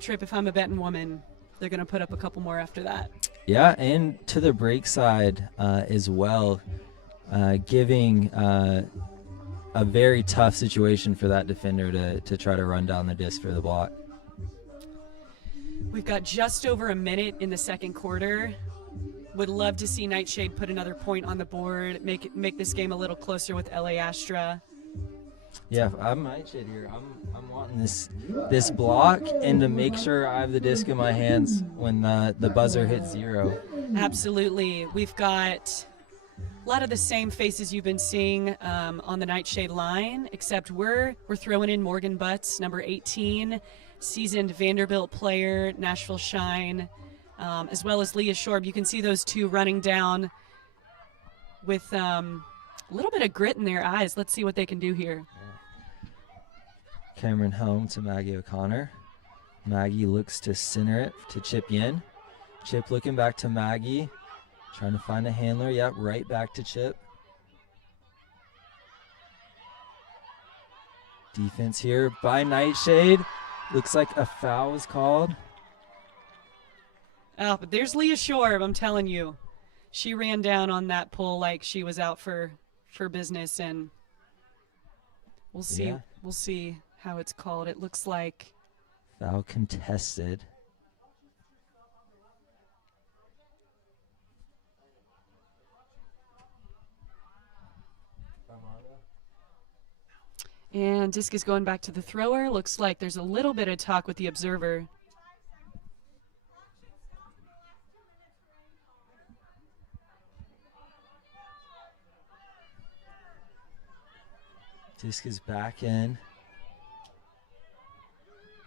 Tripp, if I'm a betting woman, they're going to put up a couple more after that. Yeah, and to the break side as well, giving a very tough situation for that defender to try to run down the disc for the block. We've got just over a minute in the second quarter. Would love to see NightShade put another point on the board, make this game a little closer with LA Astra. Yeah, I'm NightShade here. I'm wanting this block and to make sure I have the disc in my hands when the buzzer hits 0. Absolutely. We've got A lot of the same faces you've been seeing on the NightShade line, except we're throwing in Morgan Butts, number 18, seasoned Vanderbilt player, Nashville Shine, as well as Leah Shorb. You can see those two running down with a little bit of grit in their eyes. Let's see what they can do here. Cameron Helm to Maggie O'Connor. Maggie looks to center it to Chip Yin. Chip looking back to Maggie. Trying to find a handler. Yep, right back to Chip. Defense here by NightShade. Looks like a foul was called. Oh, but there's Leah Shorb, I'm telling you. She ran down on that pull like she was out for business, and we'll see. Yeah. We'll see how it's called. It looks like Foul contested. And disc is going back to the thrower. Looks like there's a little bit of talk with the observer. Disc is back in.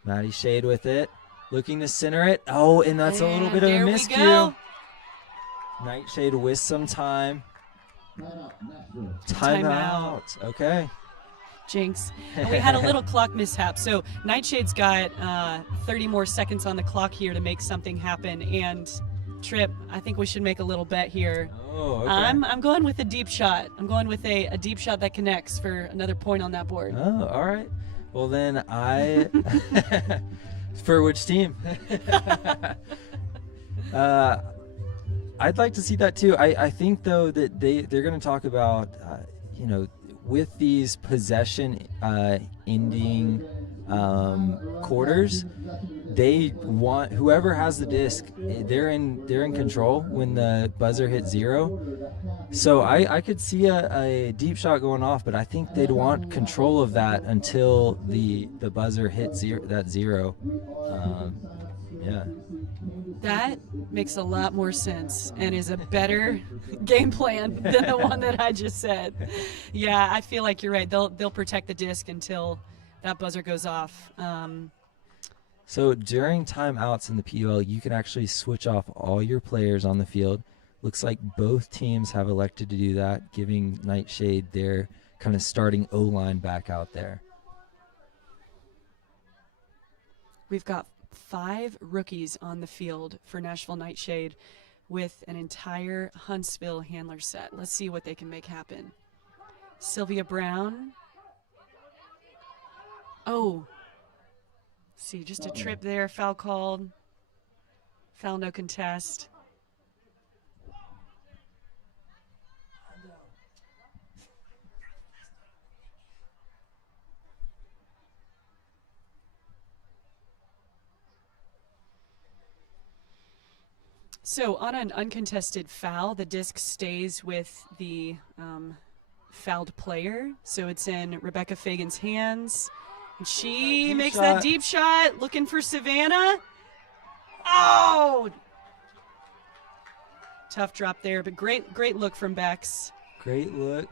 Maddie Shade with it. Looking to center it. Oh, and that's a little bit of a there we miscue. go. NightShade with some time. Timeout. Okay. Jinx. And we had a little clock mishap. So NightShade's got 30 more seconds on the clock here to make something happen. And Trip, I think we should make a little bet here. Oh, okay. I'm going with a deep shot. I'm going with a deep shot that connects for another point on that board. Oh, all right. Well, then for which team? I'd like to see that too. I think though that they're going to talk about, with these possession ending quarters, they want whoever has the disc. They're in control when the buzzer hits 0. So I could see a deep shot going off, but I think they'd want control of that until the buzzer hits 0. Yeah. That makes a lot more sense and is a better game plan than the one that I just said. Yeah, I feel like you're right. They'll protect the disc until that buzzer goes off. So during timeouts in the PUL, you can actually switch off all your players on the field. Looks like both teams have elected to do that, giving NightShade their kind of starting O-line back out there. We've got 5 rookies on the field for Nashville NightShade with an entire Huntsville handler set. Let's see what they can make happen. Sylvia Brown. Oh. See, just a trip there. Foul called. Foul, no contest. So on an uncontested foul, the disc stays with the fouled player. So it's in Rebecca Fagan's hands. And she makes that deep shot, looking for Savannah. Oh! Tough drop there, but great look from Bex. Great look.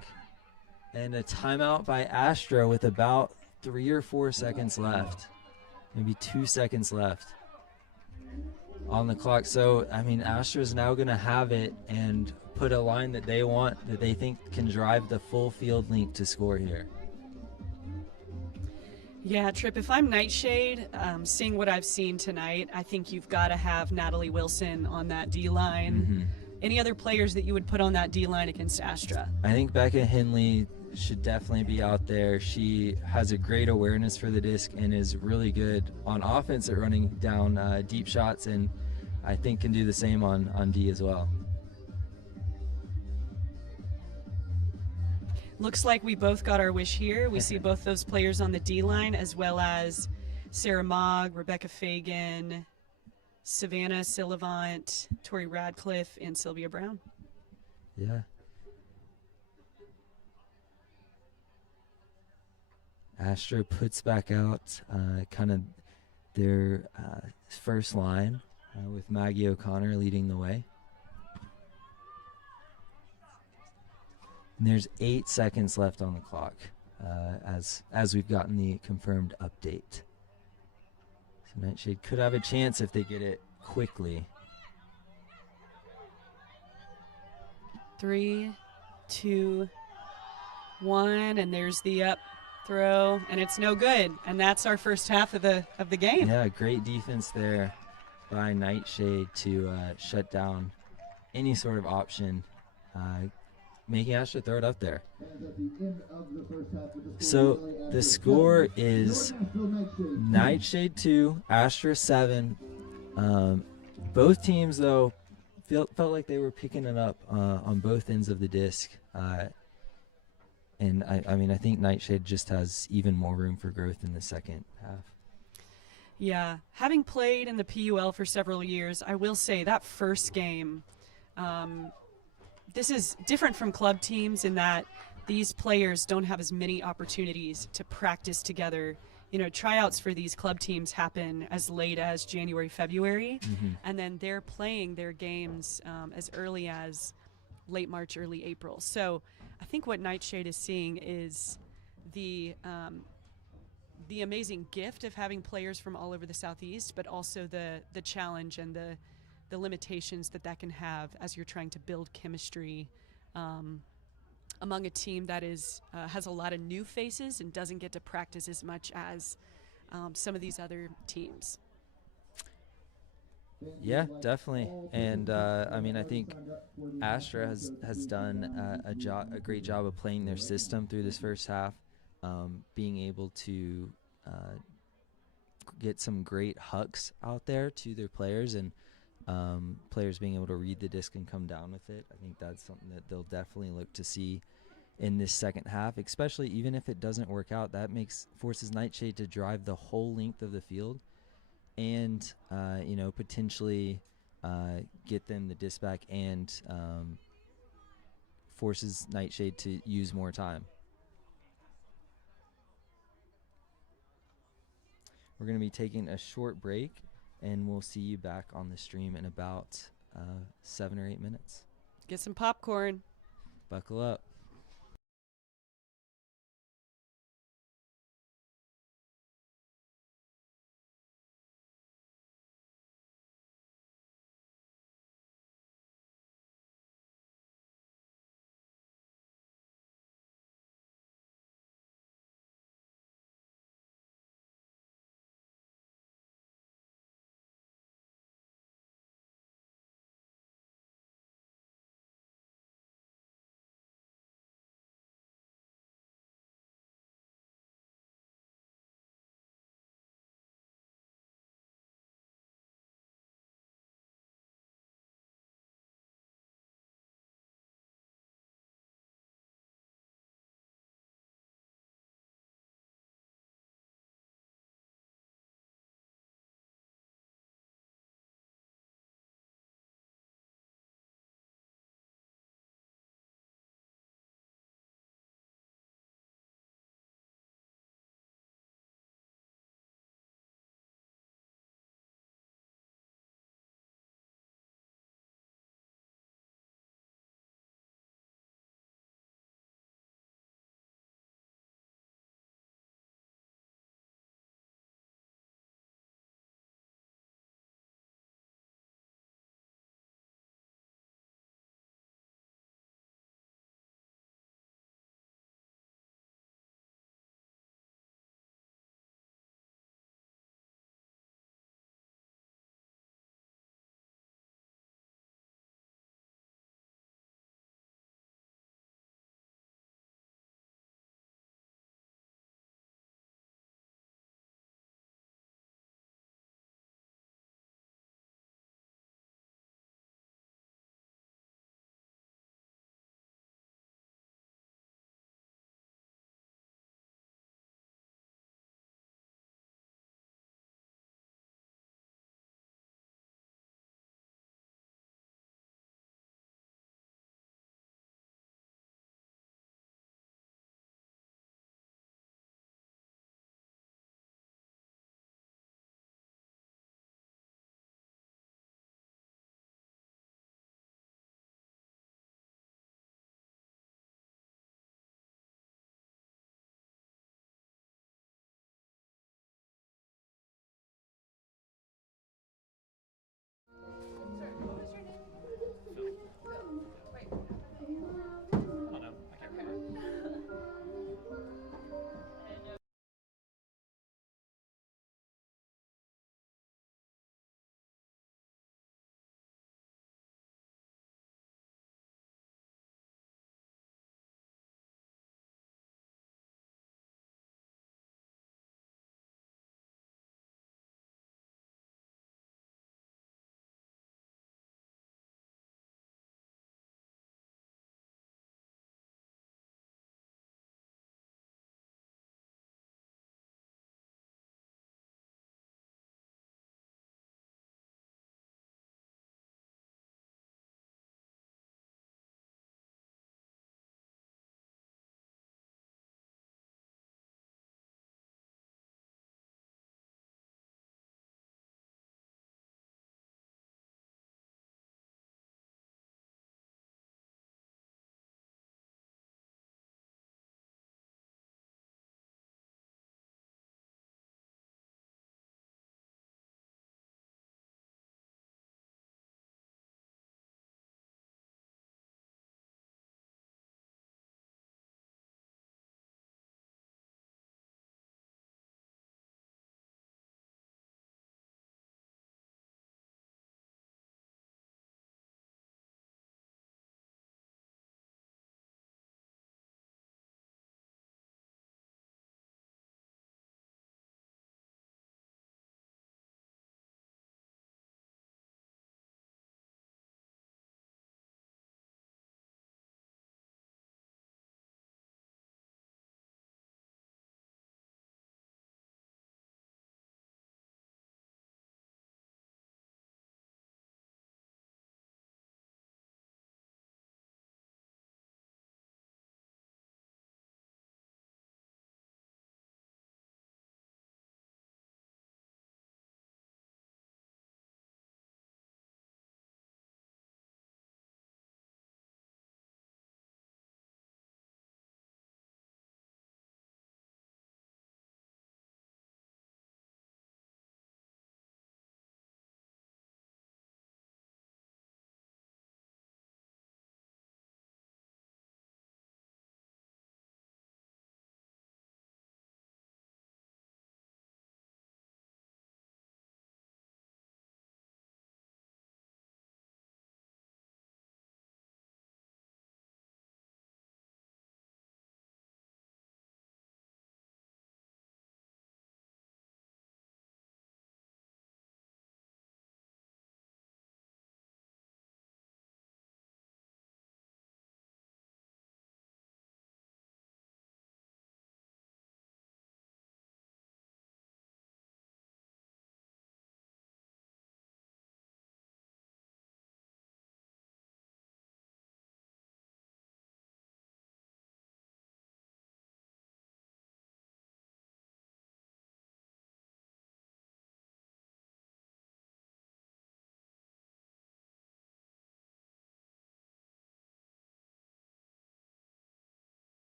And a timeout by Astra with about 3 or 4 seconds left. Maybe 2 seconds left on the clock. So, I mean, Astra's now going to have it and put a line that they want, that they think can drive the full field length to score here. Yeah, Trip, if I'm NightShade, seeing what I've seen tonight, I think you've got to have Natalie Wilson on that D-line. Mm-hmm. Any other players that you would put on that D-line against Astra? I think Becca Henley should definitely be out there. She has a great awareness for the disc and is really good on offense at running down deep shots, and I think can do the same on D as well. Looks like we both got our wish here. We see both those players on the D-line, as well as Sarah Mogg, Rebecca Fagan, Savannah Sillavant, Tori Radcliffe, and Sylvia Brown. Yeah. Astra puts back out kind of their first line with Maggie O'Connor leading the way. And there's 8 seconds left on the clock as we've gotten the confirmed update. So NightShade could have a chance if they get it quickly. 3, 2, 1, and there's the up throw, and it's no good. And that's our first half of the game. Yeah, great defense there by NightShade to shut down any sort of option, making Astra throw it up there. So the score is NightShade 2, Astra 7. Both teams, though, felt like they were picking it up on both ends of the disc. And I mean, I think NightShade just has even more room for growth in the second half. Yeah, having played in the PUL for several years, I will say that first game, this is different from club teams in that these players don't have as many opportunities to practice together. You know, tryouts for these club teams happen as late as January, February, and then they're playing their games as early as late March, early April. So I think what NightShade is seeing is the amazing gift of having players from all over the Southeast, but also the challenge and the limitations that can have as you're trying to build chemistry among a team that is has a lot of new faces and doesn't get to practice as much as some of these other teams. Yeah, definitely. And I mean, I think Astra has done a great job of playing their system through this first half, being able to get some great hucks out there to their players, and players being able to read the disc and come down with it. I think that's something that they'll definitely look to see in this second half, especially even if it doesn't work out. That forces NightShade to drive the whole length of the field, and potentially get them the disc back, and forces NightShade to use more time. We're going to be taking a short break, and we'll see you back on the stream in about 7 or 8 minutes. Get some popcorn. Buckle up.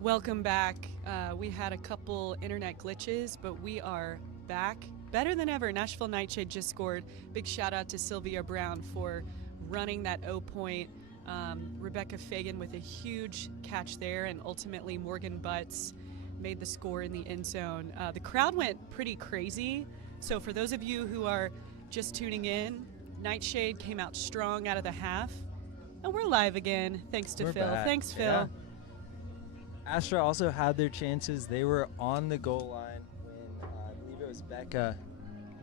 Welcome back. We had a couple internet glitches, but we are back better than ever. Nashville NightShade just scored. Big shout out to Sylvia Brown for running that O-point. Rebecca Fagan with a huge catch there, and ultimately Morgan Butts made the score in the end zone. The crowd went pretty crazy. So for those of you who are just tuning in, NightShade came out strong out of the half. And we're live again, thanks to We're Phil. back. Thanks, Phil. Yeah. Astra also had their chances. They were on the goal line when I believe it was Becca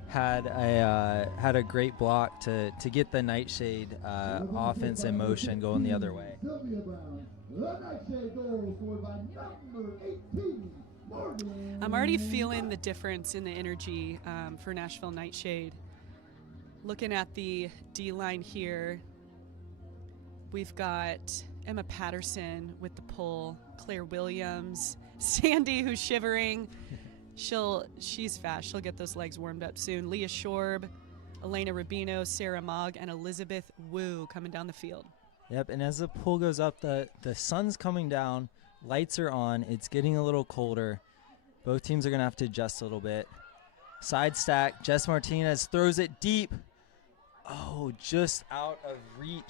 had a great block to get the NightShade offense in motion going the other way. Sylvia Brown, the NightShade goal scored by number 18, Morgan. I'm already feeling the difference in the energy for Nashville NightShade. Looking at the D-line here, we've got Emma Patterson with the pull, Claire Williams, Sandy who's shivering. She's fast. She'll get those legs warmed up soon. Leah Shorb, Elena Rubino, Sarah Mogg, and Elizabeth Wu coming down the field. Yep, and as the pool goes up, the sun's coming down, lights are on, it's getting a little colder. Both teams are going to have to adjust a little bit. Side stack, Jess Martinez throws it deep. Oh, just out of reach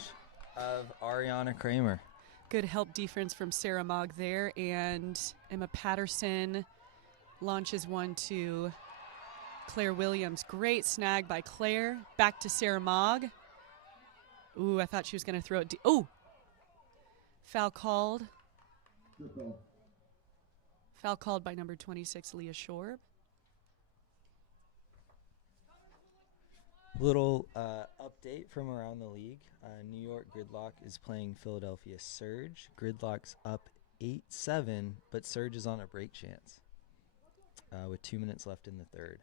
of Ariana Kramer. Good help defense from Sarah Mogg there, and Emma Patterson launches one to Claire Williams. Great snag by Claire. Back to Sarah Mogg. Ooh, I thought she was going to throw it. Oh! Foul called. Foul called by number 26, Leah Shorb. Little update from around the league. New York Gridlock is playing Philadelphia Surge. Gridlock's up 8-7, but Surge is on a break chance with 2 minutes left in the third.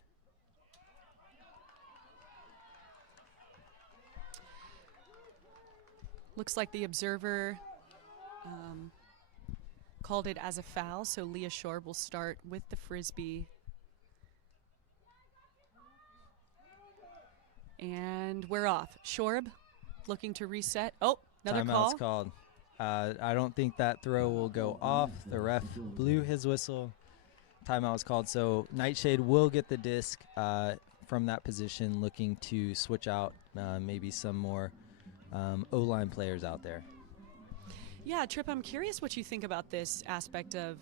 Looks like the observer called it as a foul, so Leah Shorb will start with the Frisbee. And we're off. Shorb looking to reset. Oh, another Timeout's call. called. I don't think that throw will go off. The ref blew his whistle. Timeout was called. So NightShade will get the disc from that position, looking to switch out maybe some more O-line players out there. Yeah, Tripp, I'm curious what you think about this aspect of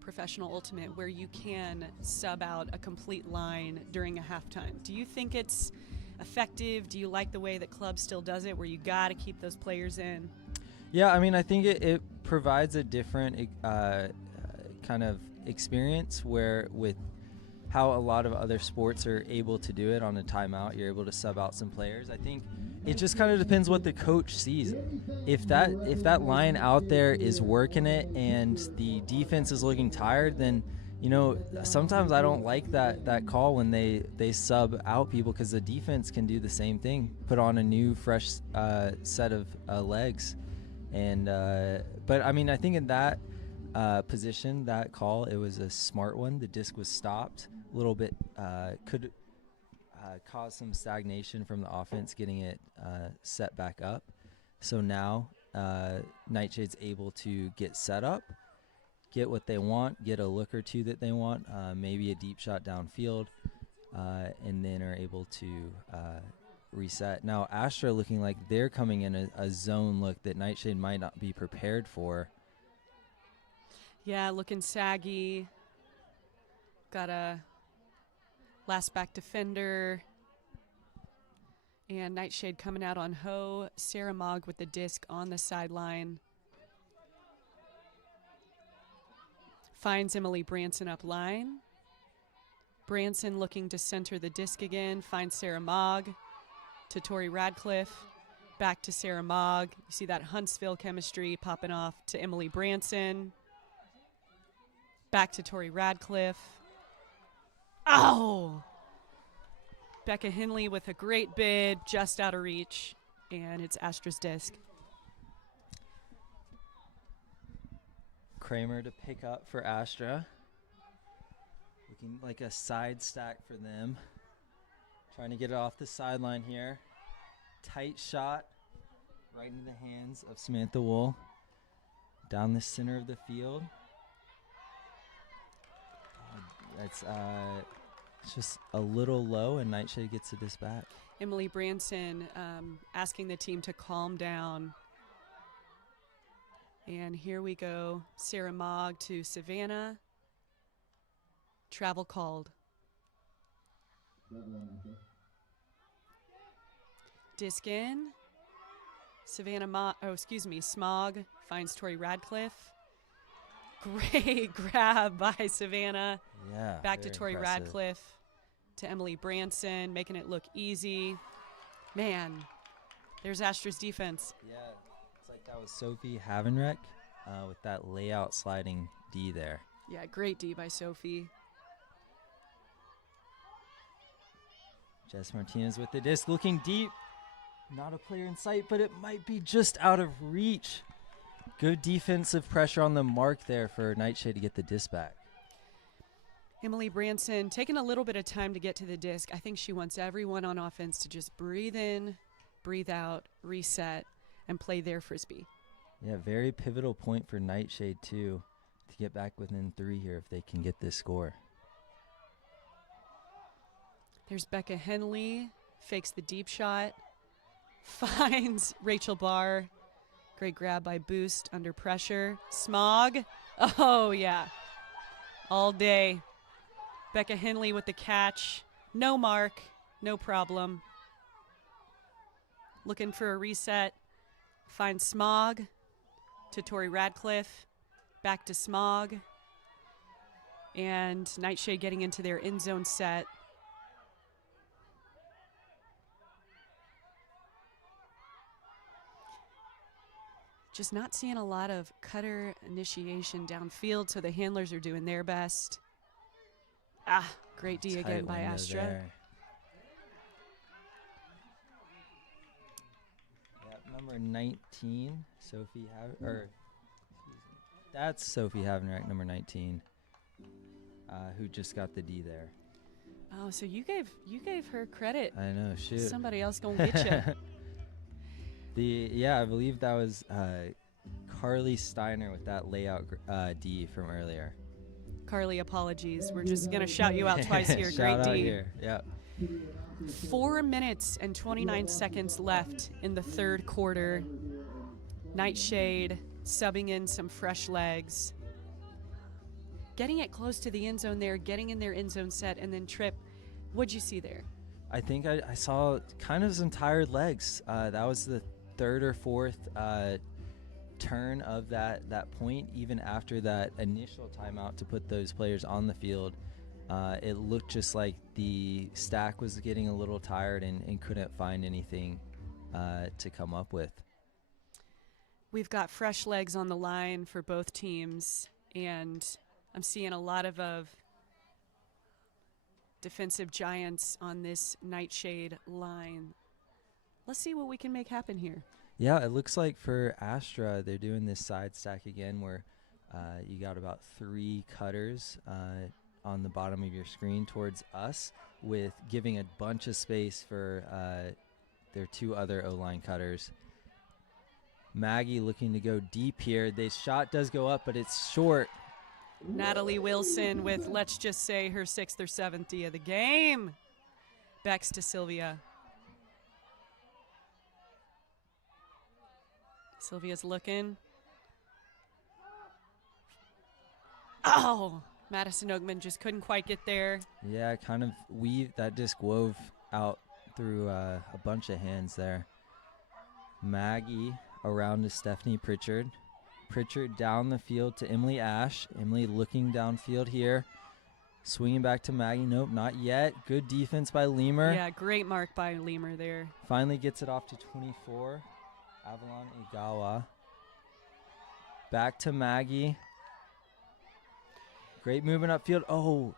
professional ultimate, where you can sub out a complete line during a halftime. Do you think it's effective? Do you like the way that club still does it, where you got to keep those players in? Yeah, I mean, I think it provides a different kind of experience where with how a lot of other sports are able to do it on a timeout, you're able to sub out some players. I think it just kind of depends what the coach sees. If that line out there is working it and the defense is looking tired, then sometimes I don't like that call when they sub out people, because the defense can do the same thing, put on a new fresh set of legs. And but I mean, I think in that position, that call, it was a smart one. The disc was stopped a little bit, could cause some stagnation from the offense getting it set back up. So now NightShade's able to get set up, get what they want, get a look or two that they want, maybe a deep shot downfield, and then are able to reset. Now Astra looking like they're coming in a zone look that NightShade might not be prepared for. Yeah, looking saggy. Got a last back defender. And NightShade coming out on Ho. Sarah Mogg with the disc on the sideline. Finds Emily Branson up line. Branson looking to center the disc again. Finds Sarah Mogg to Tori Radcliffe. Back to Sarah Mogg. You see that Huntsville chemistry popping off to Emily Branson. Back to Tori Radcliffe. Oh! Becca Henley with a great bid, just out of reach, and it's Astra's disc. Kramer to pick up for Astra. Looking like a side stack for them. Trying to get it off the sideline here. Tight shot right into the hands of Samantha Wool. down the center of the field. That's it's just a little low, and NightShade gets the disc back. Emily Branson asking the team to calm down. And here we go. Sarah Mogg to Savannah. Travel called. Disc in. Smog finds Tori Radcliffe. Great grab by Savannah. Yeah. Back to Tori impressive. Radcliffe. To Emily Branson, making it look easy. Man, there's Astra's defense. Yeah, it's like that was Sophie Havenreck with that layout sliding D there. Yeah, great D by Sophie. Jess Martinez with the disc, looking deep. Not a player in sight, but it might be just out of reach. Good defensive pressure on the mark there for NightShade to get the disc back. Emily Branson taking a little bit of time to get to the disc. I think she wants everyone on offense to just breathe in, breathe out, reset, and play their frisbee. Yeah, very pivotal point for NightShade, too, to get back within 3 here if they can get this score. There's Becca Henley, fakes the deep shot, finds Rachel Barr. Great grab by Boost under pressure. Smog. Oh, yeah. All day. Becca Henley with the catch. No mark. No problem. Looking for a reset. Finds Smog to Tori Radcliffe. Back to Smog. And NightShade getting into their end zone set. Just not seeing a lot of cutter initiation downfield, so the handlers are doing their best. Great D again by Astra. Yep, number 19, Sophie that's Sophie Havenreck, number 19, who just got the D there. Oh, so you gave her credit. I know, shoot. Somebody else gonna get you. I believe that was Carly Steiner with that layout D from earlier. Carly, apologies. We're just gonna shout you out twice here. Great Shout out D. here. Yep. 4 minutes and 29 seconds left in the third quarter. NightShade subbing in some fresh legs. Getting it close to the end zone there, getting in their end zone set, and then Trip. What'd you see there? I think I saw kind of some tired legs. That was the third or fourth turn of that point. Even after that initial timeout to put those players on the field, it looked just like the stack was getting a little tired and couldn't find anything to come up with. We've got fresh legs on the line for both teams, and I'm seeing a lot of defensive giants on this NightShade line. Let's see what we can make happen here. Yeah, it looks like for Astra, they're doing this side stack again where you got about 3 cutters on the bottom of your screen towards us, with giving a bunch of space for their 2 other O-line cutters. Maggie looking to go deep here. The shot does go up, but it's short. Natalie Wilson with, let's just say, her 6th or 7th D of the game. Backs to Sylvia. Sylvia's looking. Oh, Madison Oakman just couldn't quite get there. Yeah, kind of that disc wove out through a bunch of hands there. Maggie around to Stephanie Pritchard. Pritchard down the field to Emily Ash. Emily looking downfield here. Swinging back to Maggie. Nope, not yet. Good defense by Lemur. Yeah, great mark by Lemur there. Finally gets it off to 24. Avalon Igawa. Back to Maggie. Great movement upfield. Oh,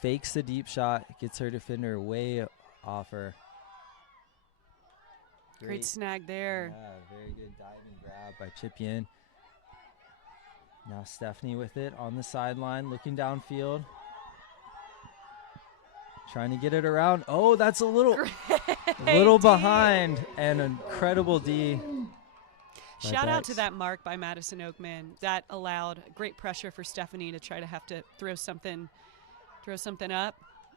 fakes the deep shot. Gets her defender way off her. Great snag there. Yeah, very good dive and grab by Chip Yin. Now Stephanie with it on the sideline, looking downfield. Trying to get it around. Oh, that's a little D. behind, and an incredible D. Shout out to Bex. that mark by Madison Oakman. That allowed great pressure for Stephanie to try to have to throw something up.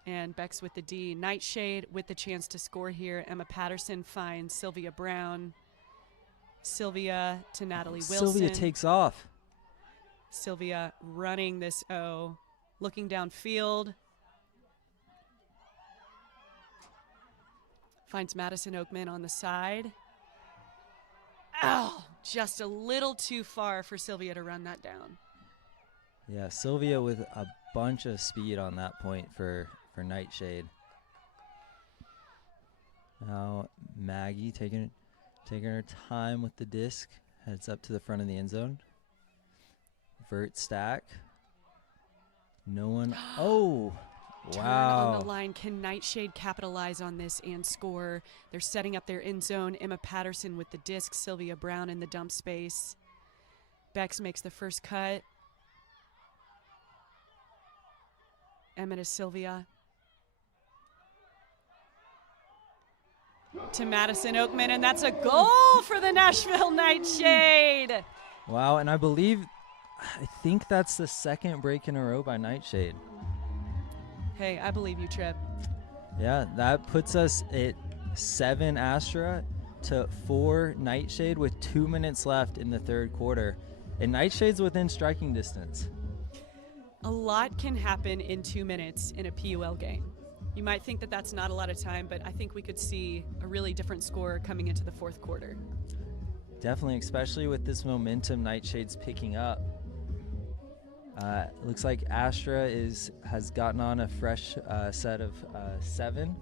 And Bex with the D. NightShade with the chance to score here. Emma Patterson finds Sylvia Brown. Sylvia to Natalie Wilson. Sylvia takes off. Sylvia running this O. Looking downfield. Finds Madison Oakman on the side. Oh, just a little too far for Sylvia to run that down. Yeah, Sylvia with a bunch of speed on that point for NightShade. Now Maggie taking her time with the disc, heads up to the front of the end zone. Vert stack. No one. Oh, Turn wow. on the line. Can NightShade capitalize on this and score? They're setting up their end zone. Emma Patterson with the disc. Sylvia Brown in the dump space. Bex makes the first cut. Emma to Sylvia. To Madison Oakman, and that's a goal for the Nashville NightShade. Wow, and I think that's the second break in a row by NightShade. Hey, I believe you, Trip. Yeah, that puts us at 7 Astra to 4 NightShade with 2 minutes left in the third quarter. And NightShade's within striking distance. A lot can happen in 2 minutes in a PUL game. You might think that that's not a lot of time, but I think we could see a really different score coming into the fourth quarter. Definitely, especially with this momentum NightShade's picking up. Looks like Astra has gotten on a fresh set of 7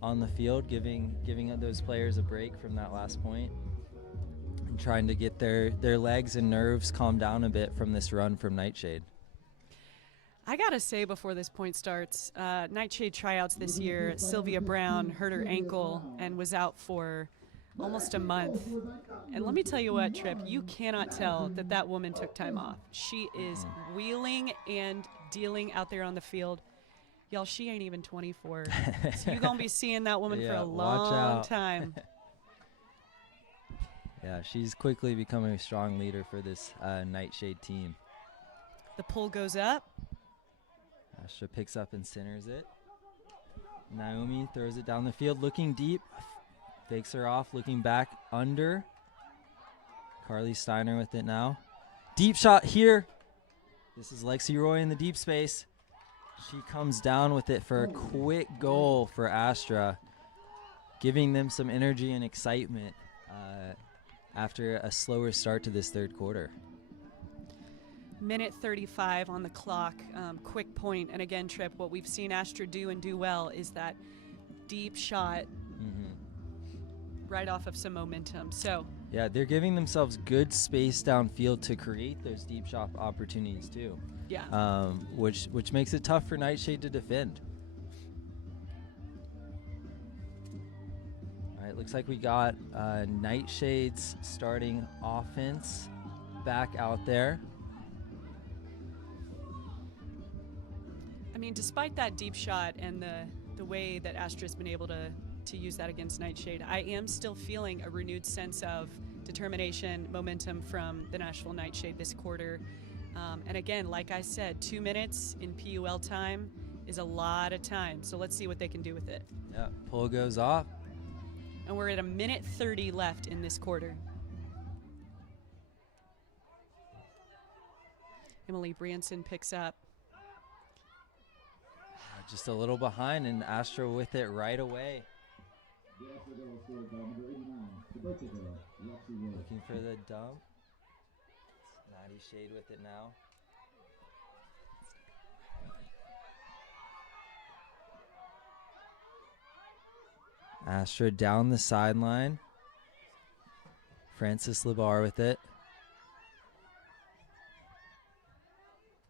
on the field, giving those players a break from that last point and trying to get their legs and nerves calmed down a bit from this run from NightShade. I gotta say before this point starts, NightShade tryouts this year, Sylvia Brown hurt her ankle and was out for almost a month. And let me tell you what, Trip, you cannot tell that woman took time off. She is wheeling and dealing out there on the field. Y'all, she ain't even 24. So you're going to be seeing that woman for a long time. Yeah, she's quickly becoming a strong leader for this NightShade team. The pull goes up. Astra picks up and centers it. Naomi throws it down the field, looking deep. Fakes her off, looking back under. Carly Steiner with it now. Deep shot here. This is Lexi Roy in the deep space. She comes down with it for a quick goal for Astra, giving them some energy and excitement after a slower start to this third quarter. Minute 35 on the clock, quick point. And again, Trip, what we've seen Astra do and do well is that deep shot right off of some momentum. So yeah, they're giving themselves good space downfield to create those deep shot opportunities too. Yeah. Which makes it tough for NightShade to defend. All right, looks like we got NightShade's starting offense back out there. I mean, despite that deep shot and the way that Astra's been able to use that against NightShade, I am still feeling a renewed sense of determination, momentum from the Nashville NightShade this quarter. And again, like I said, 2 minutes in PUL time is a lot of time. So let's see what they can do with it. Yeah, pull goes off. And we're at a minute 30 left in this quarter. Emily Brianson picks up. Just a little behind, and Astra with it right away. Looking for the dump. NightShade with it now. Astra down the sideline. Francis Labar with it.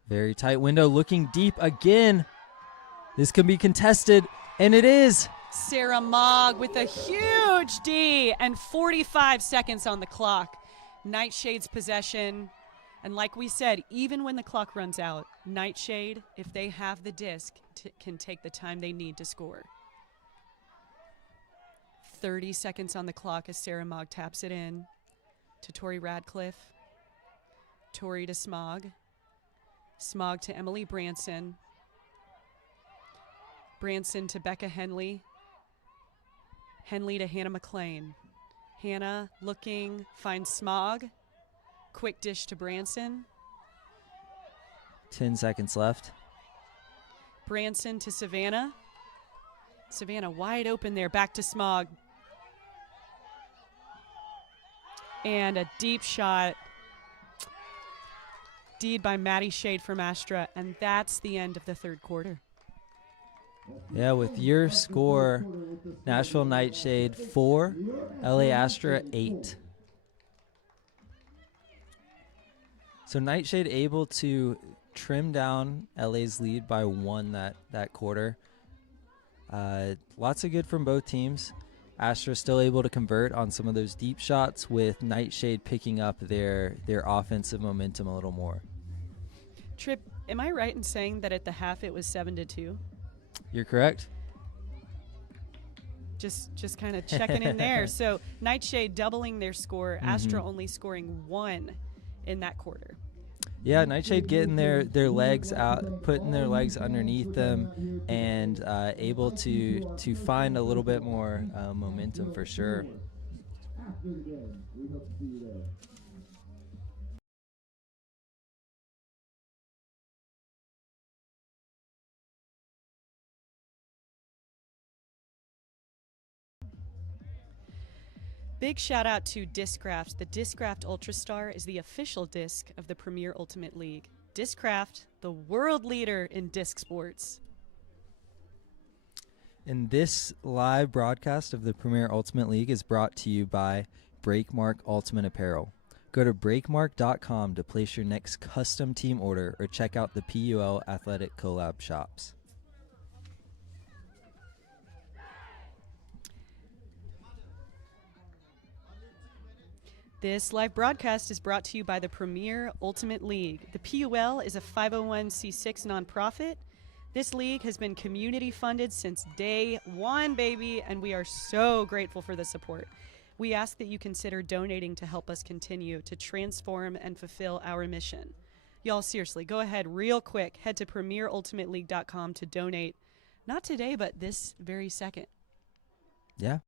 Very tight window, looking deep again. This can be contested, and it is. Sarah Mogg with a huge D and 45 seconds on the clock. NightShade's possession. And like we said, even when the clock runs out, NightShade, if they have the disc, can take the time they need to score. 30 seconds on the clock as Sarah Mogg taps it in to Tori Radcliffe. Tori to Smog. Smog to Emily Branson. Branson to Becca Henley. Henley to Hannah McLean. Hannah looking, finds Smog. Quick dish to Branson. 10 seconds left. Branson to Savannah. Savannah wide open there, back to Smog. And a deep shot. Deed by Maddie Shade from Astra, and that's the end of the third quarter. Yeah, with your score, Nashville NightShade 4, LA Astra 8. So NightShade able to trim down LA's lead by 1 that quarter. Lots of good from both teams. Astra still able to convert on some of those deep shots, with NightShade picking up their offensive momentum a little more. Trip, am I right in saying that at the half it was 7-2? You're correct. Just kind of checking in there. So NightShade doubling their score, Astra only scoring 1 in that quarter. Yeah, NightShade getting their legs out, putting their legs underneath them, and able to find a little bit more momentum for sure. After the game, we hope to see you there. Big shout out to Discraft. The Discraft Ultrastar is the official disc of the Premier Ultimate League. Discraft, the world leader in disc sports. And this live broadcast of the Premier Ultimate League is brought to you by Breakmark Ultimate Apparel. Go to breakmark.com to place your next custom team order or check out the PUL Athletic Collab shops. This live broadcast is brought to you by the Premier Ultimate League. The PUL is a 501c6 nonprofit. This league has been community funded since day one, baby, and we are so grateful for the support. We ask that you consider donating to help us continue to transform and fulfill our mission. Y'all, seriously, go ahead real quick. Head to premierultimateleague.com to donate. Not today, but this very second. Yeah.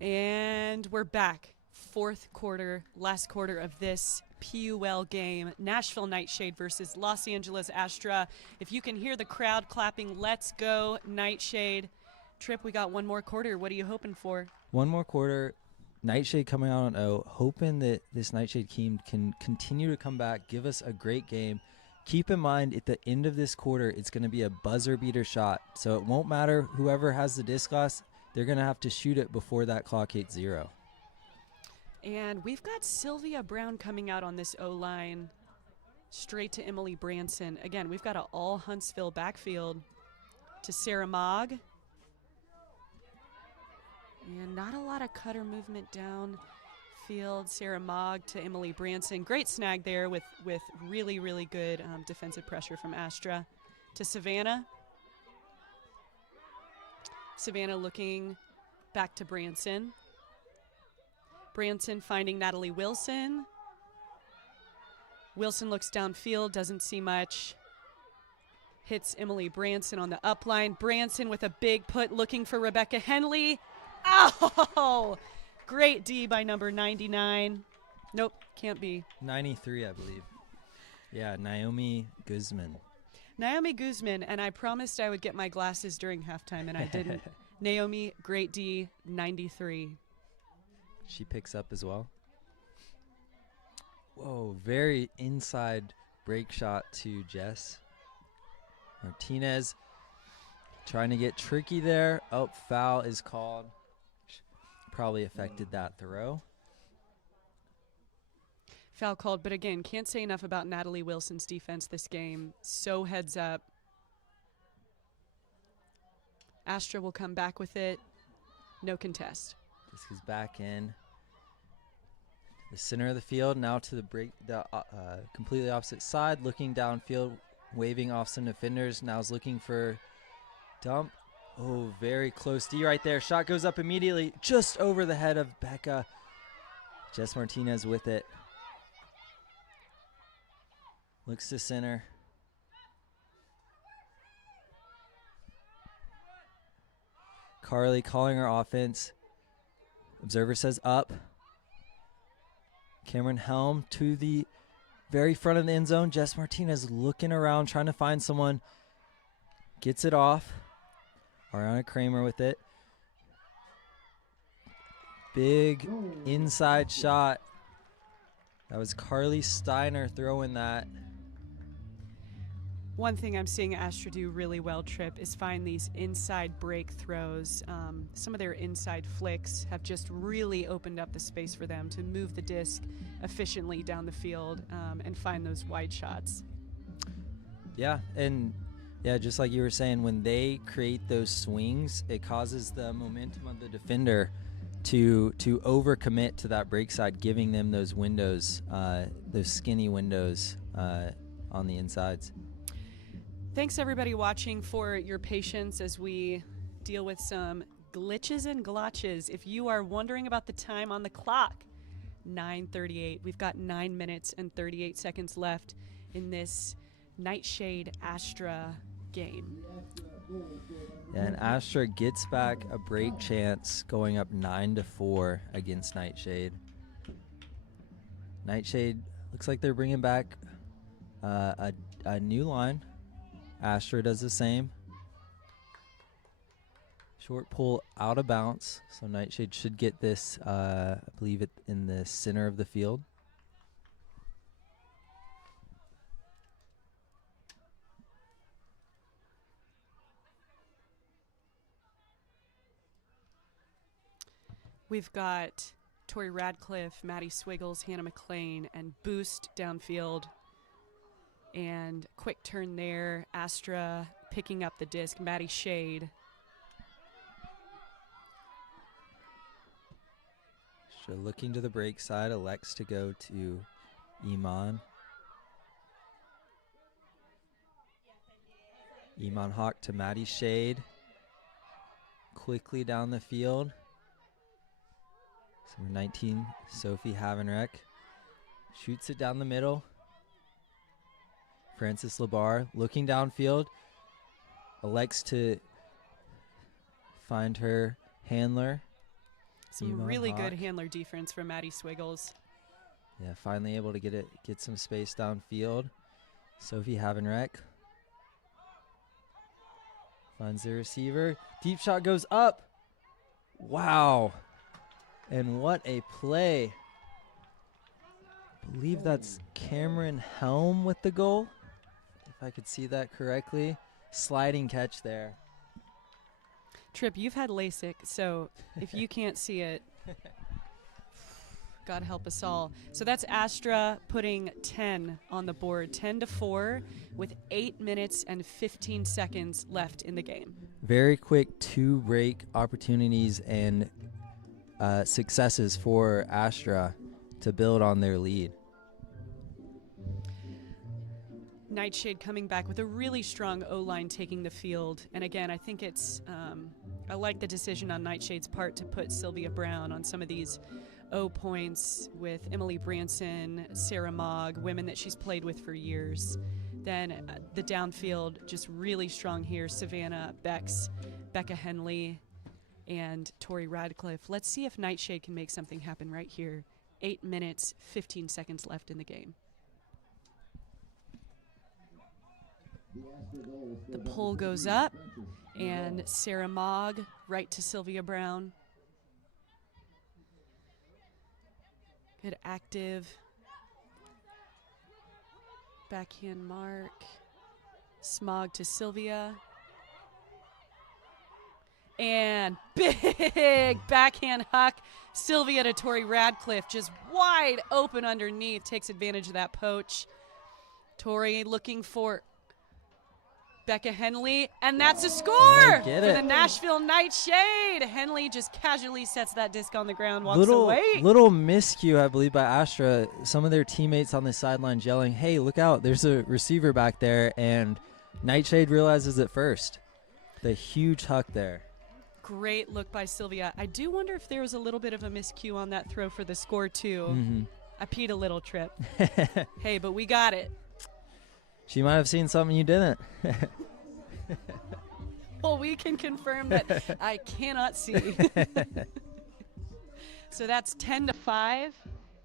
And we're back. Fourth quarter, last quarter of this PUL game. Nashville NightShade versus Los Angeles Astra. If you can hear the crowd clapping, let's go NightShade. Trip, we got one more quarter. What are you hoping for? One more quarter. NightShade coming out on 0, hoping that this NightShade team can continue to come back, give us a great game. Keep in mind, at the end of this quarter, it's going to be a buzzer beater shot. So it won't matter whoever has the disc glass. They're going to have to shoot it before that clock hits 0. And we've got Sylvia Brown coming out on this O-line straight to Emily Branson. Again, we've got an all-Huntsville backfield to Sarah Mogg. And not a lot of cutter movement downfield. Sarah Mogg to Emily Branson. Great snag there with really, really good defensive pressure from Astra. To Savannah. Savannah looking back to Branson. Branson finding Natalie Wilson. Wilson looks downfield, doesn't see much. Hits Emily Branson on the upline. Branson with a big put looking for Rebecca Henley. Oh, great D by number 99. Nope, can't be. 93, I believe. Yeah, Naomi Guzman. Naomi Guzman, and I promised I would get my glasses during halftime, and I didn't. Naomi, great D, 93. She picks up as well. Whoa, very inside break shot to Jess. Martinez trying to get tricky there. Oh, foul is called. Probably affected that throw. Foul called, but again, can't say enough about Natalie Wilson's defense this game. So heads up. Astra will come back with it. No contest. Disc is back in the center of the field. Now to the break, the completely opposite side, looking downfield, waving off some defenders. Now is looking for dump. Oh, very close D right there. Shot goes up immediately, just over the head of Becca. Jess Martinez with it. Looks to center. Carly calling her offense. Observer says up. Cameron Helm to the very front of the end zone. Jess Martinez looking around, trying to find someone. Gets it off. Ariana Kramer with it. Big inside shot. That was Carly Steiner throwing that. One thing I'm seeing Astra do really well, Trip, is find these inside break throws. Some of their inside flicks have just really opened up the space for them to move the disc efficiently down the field and find those wide shots. Yeah, and yeah, just like you were saying, when they create those swings, it causes the momentum of the defender to overcommit to that break side, giving them those windows, those skinny windows on the insides. Thanks everybody watching for your patience as we deal with some glitches and glotches. If you are wondering about the time on the clock, 9:38. We've got 9 minutes and 38 seconds left in this NightShade Astra game. And Astra gets back a break chance, going up 9-4 against NightShade. NightShade looks like they're bringing back a new line. Astra does the same. Short pull out of bounds, so NightShade should get this, I believe, in the center of the field. We've got Tori Radcliffe, Maddie Swiggles, Hannah McLean, and Boost downfield. And quick turn there. Astra picking up the disc. Maddie Shade. So looking to the break side, elects to go to Iman. Iman Hawk to Maddie Shade. Quickly down the field. Number 19, Sophie Havenreck. Shoots it down the middle. Frances Labar looking downfield. Elects to find her handler. Some Iman really Hawk. good handler defense from Maddie Swiggles. Yeah, finally able to get some space downfield. Sophie Havenreck finds the receiver. Deep shot goes up. Wow. And what a play. I believe that's Cameron Helm with the goal, if I could see that correctly. Sliding catch there. Trip, you've had LASIK, so if you can't see it, God help us all. So that's Astra putting 10 on the board, 10-4, with 8 minutes and 15 seconds left in the game. Very quick 2 break opportunities and successes for Astra to build on their lead. NightShade coming back with a really strong O-line taking the field. And again, I think it's, I like the decision on NightShade's part to put Sylvia Brown on some of these O points with Emily Branson, Sarah Mogg, women that she's played with for years. Then the downfield just really strong here. Savannah Bex, Becca Henley, and Tori Radcliffe. Let's see if NightShade can make something happen right here. 8 minutes, 15 seconds left in the game. The pull goes up, and Sarah Mogg right to Sylvia Brown. Good active backhand mark. Smog to Sylvia. And big backhand huck. Sylvia to Tori Radcliffe, just wide open underneath, takes advantage of that poach. Tori looking for Becca Henley, and that's a score for get it. the Nashville NightShade. Henley just casually sets that disc on the ground, walks Little miscue, I believe, by Astra. Some of their teammates on the sideline yelling, "Hey, look out, there's a receiver back there," and NightShade realizes it first. The huge huck there. Great look by Sylvia. I do wonder if there was a little bit of a miscue on that throw for the score, too. Mm-hmm. I peed a little, Trip. Hey, but we got it. She might have seen something you didn't. Well, we can confirm that I cannot see. So that's 10-5,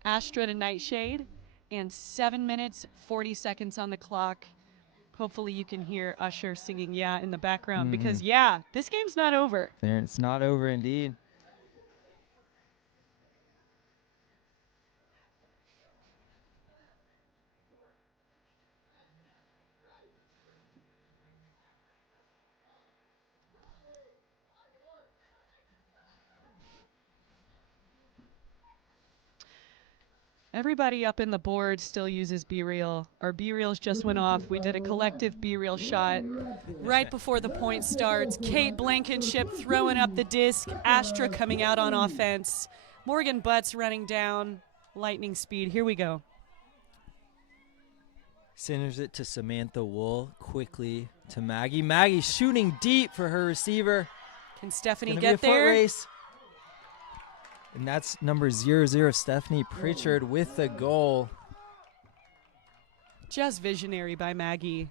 Astra to NightShade, and 7 minutes, 40 seconds on the clock. Hopefully you can hear Usher singing "Yeah" in the background because, yeah, this game's not over. It's not over indeed. Everybody up in the board still uses B-Reel. Our B-Reels just went off. We did a collective B-Reel shot right before the point starts. Kate Blankenship throwing up the disc. Astra coming out on offense. Morgan Butts running down. Lightning speed. Here we go. Centers it to Samantha Wool. Quickly to Maggie. Maggie shooting deep for her receiver. Can Stephanie Gonna get be a foot there? race. And that's number 00, Stephanie Pritchard with the goal. Just visionary by Maggie.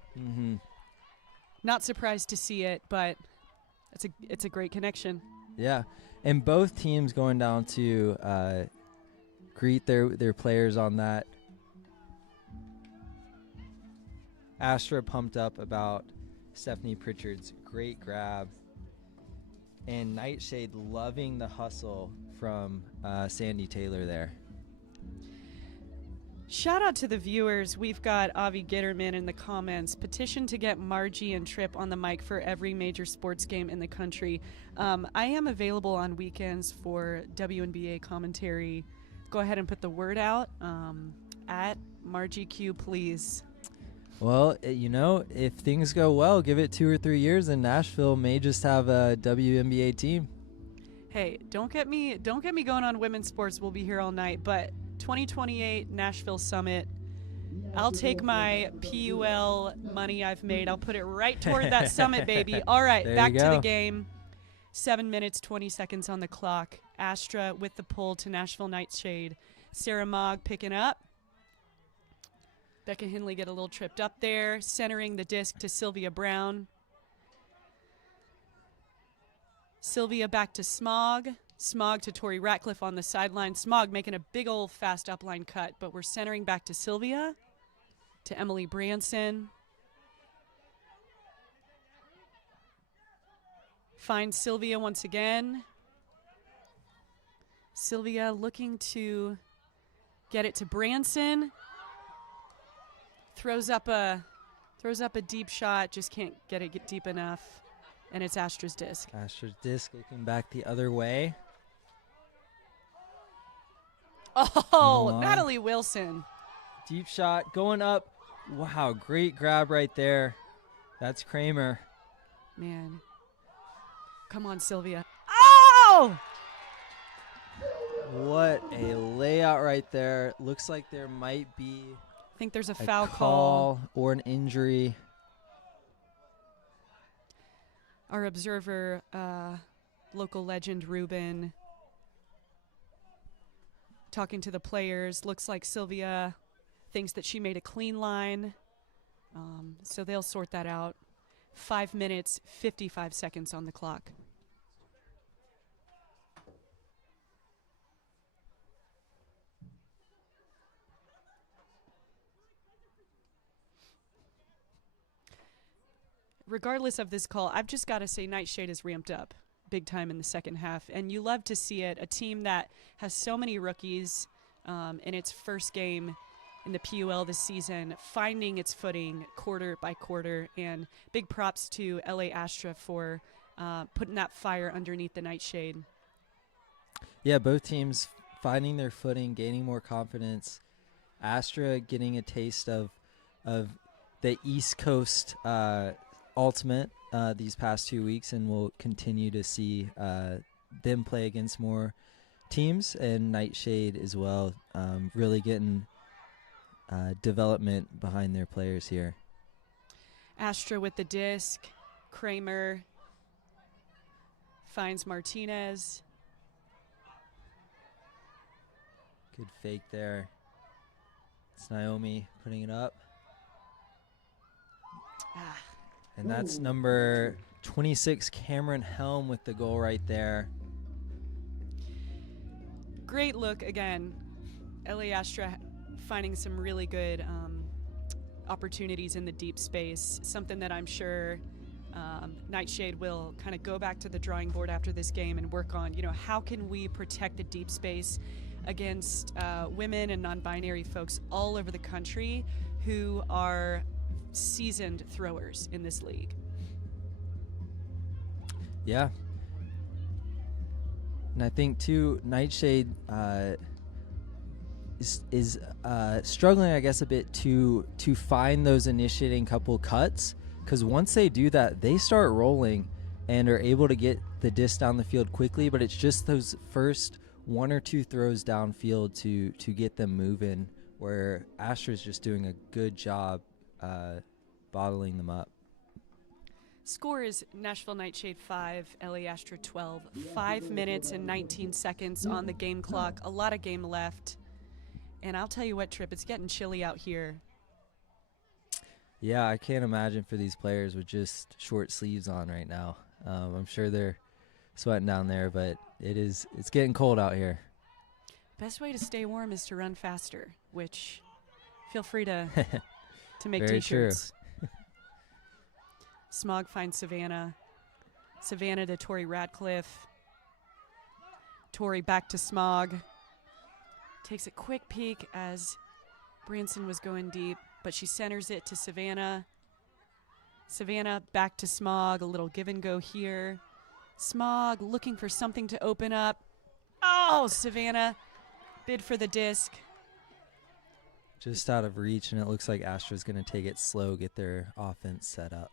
Not surprised to see it, but it's a great connection. Yeah, and both teams going down to greet their players on that. Astra pumped up about Stephanie Pritchard's great grab. And NightShade loving the hustle from Sandy Taylor there. Shout out to the viewers. We've got Avi Gitterman in the comments. Petition to get Margie and Tripp on the mic for every major sports game in the country. I am available on weekends for WNBA commentary. Go ahead and put the word out at Margie Q, please. Well, if things go well, give it 2 or 3 years, and Nashville may just have a WNBA team. Hey, don't get me going on women's sports. We'll be here all night. But 2028 Nashville Summit, I'll take my PUL money I've made. I'll put it right toward that summit, baby. All right, back to the game. 7 minutes, 20 seconds on the clock. Astra with the pull to Nashville NightShade. Sarah Mogg picking up. Becca Henley get a little tripped up there, centering the disc to Sylvia Brown. Sylvia back to Smog. Smog to Tori Ratcliffe on the sideline. Smog making a big old fast upline cut, but we're centering back to Sylvia, to Emily Branson. Find Sylvia once again. Sylvia looking to get it to Branson. Throws up a deep shot, just can't get deep enough, and it's Astra's disc. Astra's disc looking back the other way. Oh, Natalie Wilson. Deep shot going up. Wow, great grab right there. That's Kramer. Man. Come on, Sylvia. Oh! What a layout right there. Looks like there might be I think there's a foul call or an injury. Our observer, local legend Ruben, talking to the players. Looks like Sylvia thinks that she made a clean line. So they'll sort that out. 5 minutes, 55 seconds on the clock. Regardless of this call, I've just got to say NightShade is ramped up big time in the second half. And you love to see it. A team that has so many rookies in its first game in the PUL this season, finding its footing quarter by quarter. And big props to LA Astra for putting that fire underneath the NightShade. Yeah, both teams finding their footing, gaining more confidence. Astra getting a taste of the East Coast ultimate these past 2 weeks, and we'll continue to see them play against more teams, and NightShade as well, really getting development behind their players here. Astra with the disc. Kramer finds Martinez. Good fake there. It's Naomi putting it up. Ah. And that's number 26, Cameron Helm, with the goal right there. Great look again. LA Astra finding some really good opportunities in the deep space, something that I'm sure NightShade will kind of go back to the drawing board after this game and work on, how can we protect the deep space against women and non-binary folks all over the country who are seasoned throwers in this league. Yeah. And I think, too, NightShade is struggling, I guess, a bit to find those initiating couple cuts, because once they do that, they start rolling and are able to get the disc down the field quickly, but it's just those first 1 or 2 throws downfield to get them moving, where Astra's just doing a good job bottling them up. Score is Nashville NightShade 5, LA Astra 12. 5 minutes and 19 seconds on the game clock. A lot of game left. And I'll tell you what, Tripp, it's getting chilly out here. Yeah, I can't imagine for these players with just short sleeves on right now. I'm sure they're sweating down there, but it's getting cold out here. Best way to stay warm is to run faster, which feel free to make Very t-shirts. Smog finds Savannah. Savannah to Tori Radcliffe. Tori back to Smog. Takes a quick peek as Branson was going deep, but she centers it to Savannah. Savannah back to Smog, a little give and go here. Smog looking for something to open up. Oh, Savannah bid for the disc. Just out of reach, and it looks like Astra's going to take it slow, get their offense set up.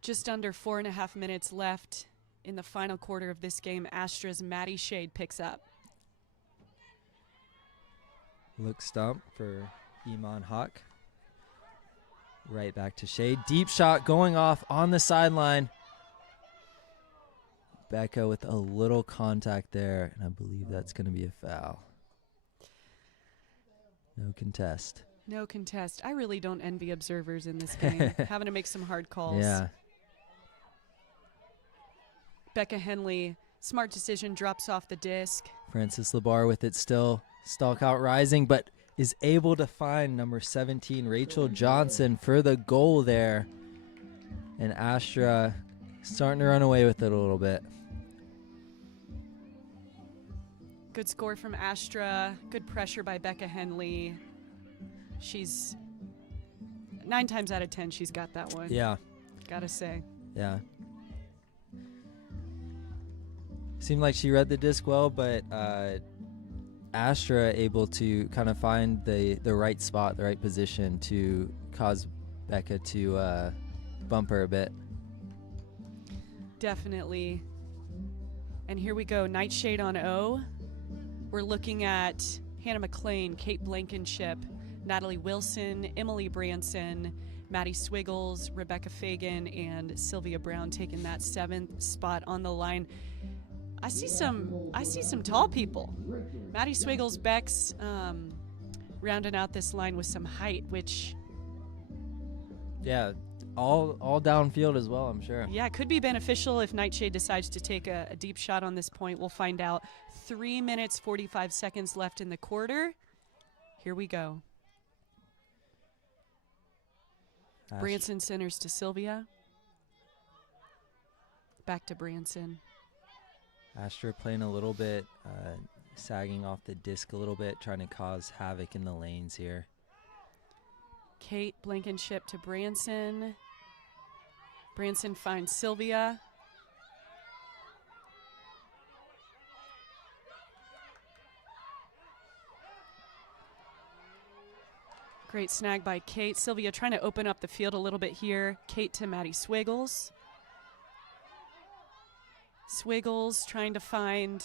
Just under 4.5 minutes left in the final quarter of this game. Astra's Maddie Shade picks up. Look stump for Iman Hawk. Right back to Shade. Deep shot going off on the sideline. Becca with a little contact there, and I believe that's going to be a foul. No contest. No contest. I really don't envy observers in this game, having to make some hard calls. Yeah. Becca Henley, smart decision, drops off the disc. Francis Labar with it still. Stalk out rising, but is able to find number 17, Rachel Johnson, for the goal there. And Astra starting to run away with it a little bit. Good score from Astra. Good pressure by Becca Henley. She's 9 times out of 10, she's got that one. Yeah. Gotta say. Yeah. Seemed like she read the disc well, but Astra able to kind of find the right spot, the right position to cause Becca to bump her a bit. Definitely. And here we go, NightShade on O. We're looking at Hannah McLean, Kate Blankenship, Natalie Wilson, Emily Branson, Maddie Swiggles, Rebecca Fagan, and Sylvia Brown taking that 7th spot on the line. I see some tall people. Maddie Swiggles, Bex, rounding out this line with some height, which... Yeah, all downfield as well, I'm sure. Yeah, it could be beneficial if NightShade decides to take a deep shot on this point. We'll find out. 3 minutes, 45 seconds left in the quarter. Here we go. Branson centers to Sylvia. Back to Branson. Astra playing a little bit, sagging off the disc a little bit, trying to cause havoc in the lanes here. Kate Blankenship to Branson. Branson finds Sylvia. Great snag by Kate. Sylvia trying to open up the field a little bit here. Kate to Maddie Swiggles. Swiggles trying to find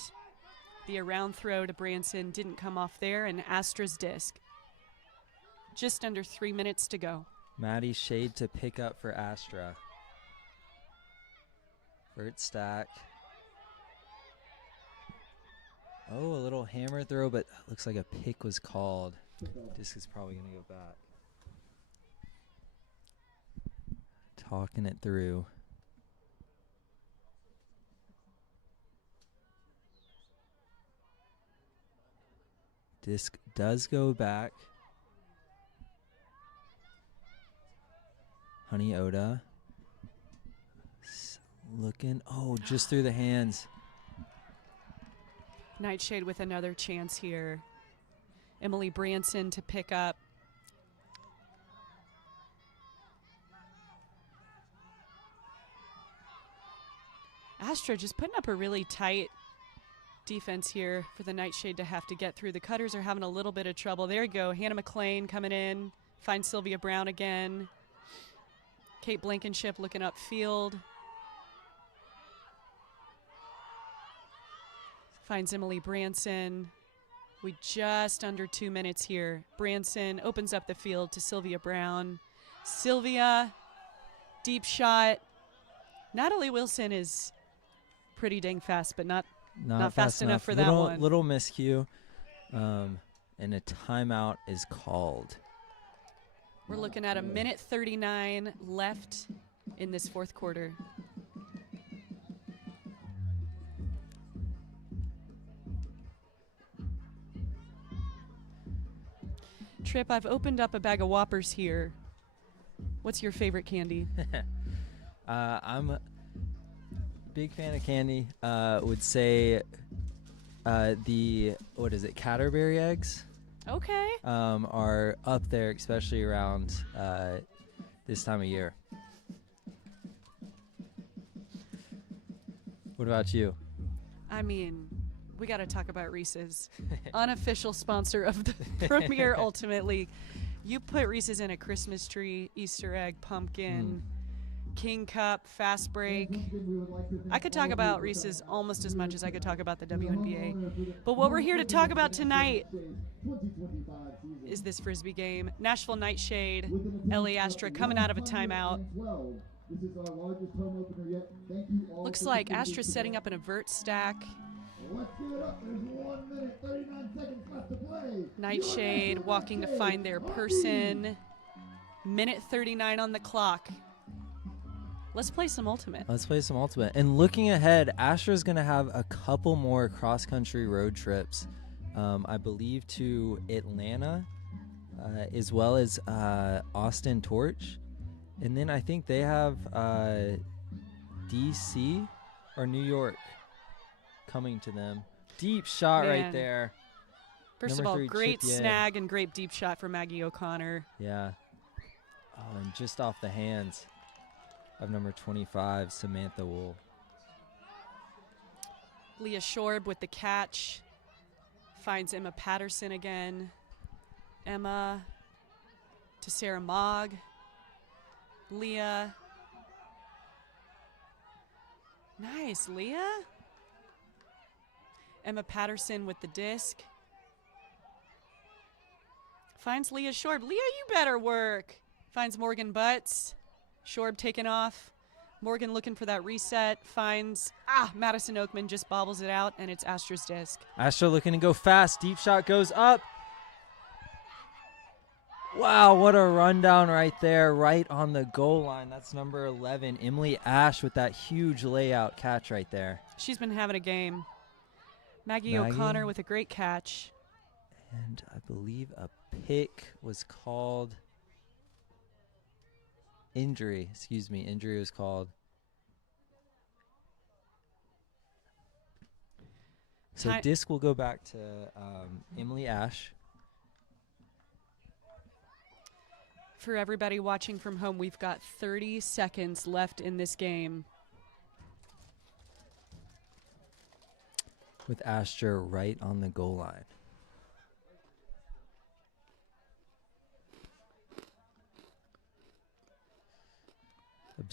the around throw to Branson. Didn't come off there. And Astra's disc. Just under 3 minutes to go. Maddie Shade to pick up for Astra. Vert stack. Oh, a little hammer throw, but looks like a pick was called. Disc is probably going to go back. Talking it through. Disc does go back. Honey Oda. Looking. Oh, just through the hands. NightShade with another chance here. Emily Branson to pick up. Astra just putting up a really tight defense here for the NightShade to have to get through. The Cutters are having a little bit of trouble. There you go. Hannah McLean coming in. Finds Sylvia Brown again. Kate Blankenship looking upfield. Finds Emily Branson. We just under 2 minutes here. Branson opens up the field to Sylvia Brown. Sylvia, deep shot. Natalie Wilson is pretty dang fast, but not fast enough for that one. Little miscue, and a timeout is called. We're looking at 1:39 left in this fourth quarter. Trip, I've opened up a bag of Whoppers here. What's your favorite candy? I'm a big fan of candy. Would say the, what is it, Catterberry eggs? Okay. Are up there, especially around this time of year. What about you? I mean, we got to talk about Reese's, unofficial sponsor of the Premier Ultimate League. You put Reese's in a Christmas tree, Easter egg, pumpkin, King Cup, fast break. I could talk about Reese's almost as much as I could talk about the WNBA. But what we're here to talk about tonight is this Frisbee game. Nashville NightShade, LA Astra coming out of a timeout. Looks like Astra's setting up an avert stack. NightShade walking to find their person. 1:39 on the clock. Let's play some Ultimate. Let's play some Ultimate. And looking ahead, Astra's going to have a couple more cross-country road trips, I believe to Atlanta, as well as Austin Torch. And then I think they have D.C. or New York coming to them. Deep shot right there. First of all, great snag and great deep shot for Maggie O'Connor. Yeah. Oh, and just off the hands of number 25, Samantha Wool. Leah Shorb with the catch. Finds Emma Patterson again. Emma to Sarah Mogg. Leah. Nice, Leah. Emma Patterson with the disc. Finds Leah Shorb. Leah, you better work. Finds Morgan Butts. Shorb taken off. Morgan looking for that reset. Finds, Madison Oakman just bobbles it out, and it's Astra's disc. Astra looking to go fast. Deep shot goes up. Wow, what a rundown right there, right on the goal line. That's number 11, Emily Ash, with that huge layout catch right there. She's been having a game. Maggie O'Connor with a great catch. And I believe a pick was called. Injury was called. So disc will go back to Emily Ash. For everybody watching from home, we've got 30 seconds left in this game. With Astra right on the goal line.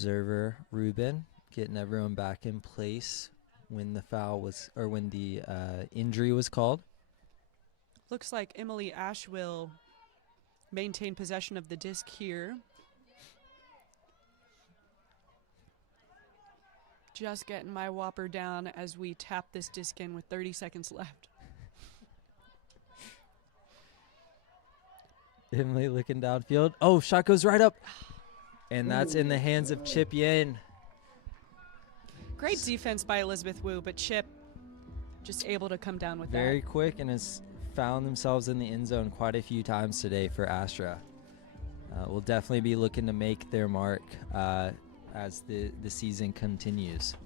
observer Ruben getting everyone back in place when the foul was, or when the injury was called. Looks like Emily Ash will maintain possession of the disc here. Just getting my whopper down as we tap this disc in with 30 seconds left. Emily looking downfield. Oh, shot goes right up. And that's in the hands of Chip Yin. Great defense by Elizabeth Wu, but Chip just able to come down with Very that. quick, and has found themselves in the end zone quite a few times today for Astra. Will definitely be looking to make their mark as the season continues.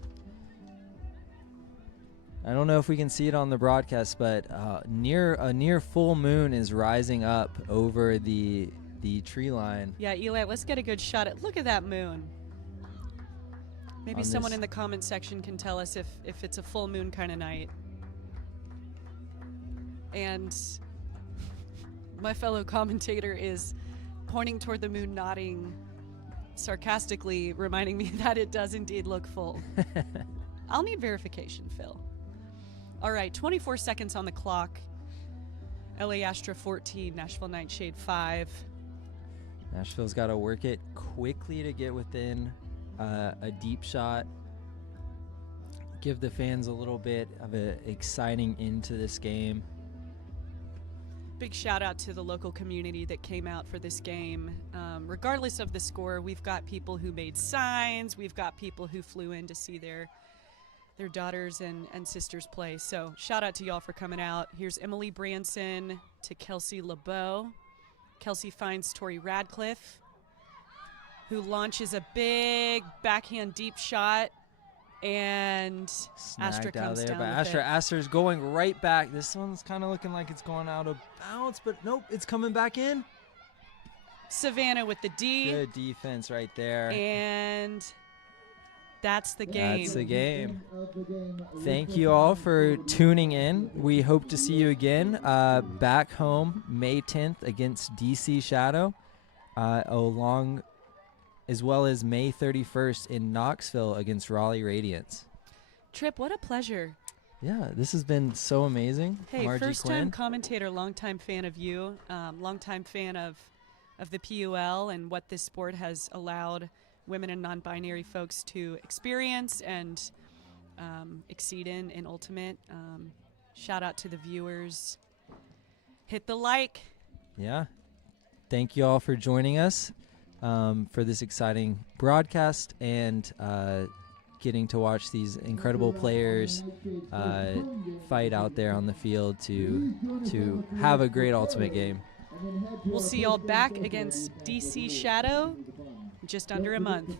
I don't know if we can see it on the broadcast, but a near full moon is rising up over the tree line. Yeah, Eli, let's get a good shot at. Look at that moon. Maybe On someone this- in the comment section can tell us if it's a full moon kind of night. And my fellow commentator is pointing toward the moon, nodding sarcastically, reminding me that it does indeed look full. I'll need verification, Phil. All right, 24 seconds on the clock. LA Astra 14, Nashville NightShade 5. Nashville's got to work it quickly to get within a deep shot. Give the fans a little bit of an exciting end to this game. Big shout out to the local community that came out for this game. Regardless of the score, we've got people who made signs. We've got people who flew in to see their daughters and sisters play. So shout out to y'all for coming out. Here's Emily Branson to Kelsey LeBeau. Kelsey finds Tori Radcliffe, who launches a big backhand deep shot, and Astra Snagged out comes there down by with Astra. it. Astra's going right back. This one's kind of looking like it's going out of bounds, but nope, it's coming back in. Savannah with the D. Good defense right there. And that's the game. That's the game. Thank you all for tuning in. We hope to see you again back home May 10th against DC Shadow, along as well as May 31st in Knoxville against Raleigh Radiance. Trip, what a pleasure. Yeah, this has been so amazing. Hey, Margie first-time Quinn. commentator, longtime fan of you, longtime fan of the PUL and what this sport has allowed women and non-binary folks to experience and exceed in Ultimate. Shout out to the viewers. Hit the like. Yeah. Thank you all for joining us for this exciting broadcast and getting to watch these incredible players fight out there on the field to have a great Ultimate game. We'll see y'all back against DC Shadow in just under a month.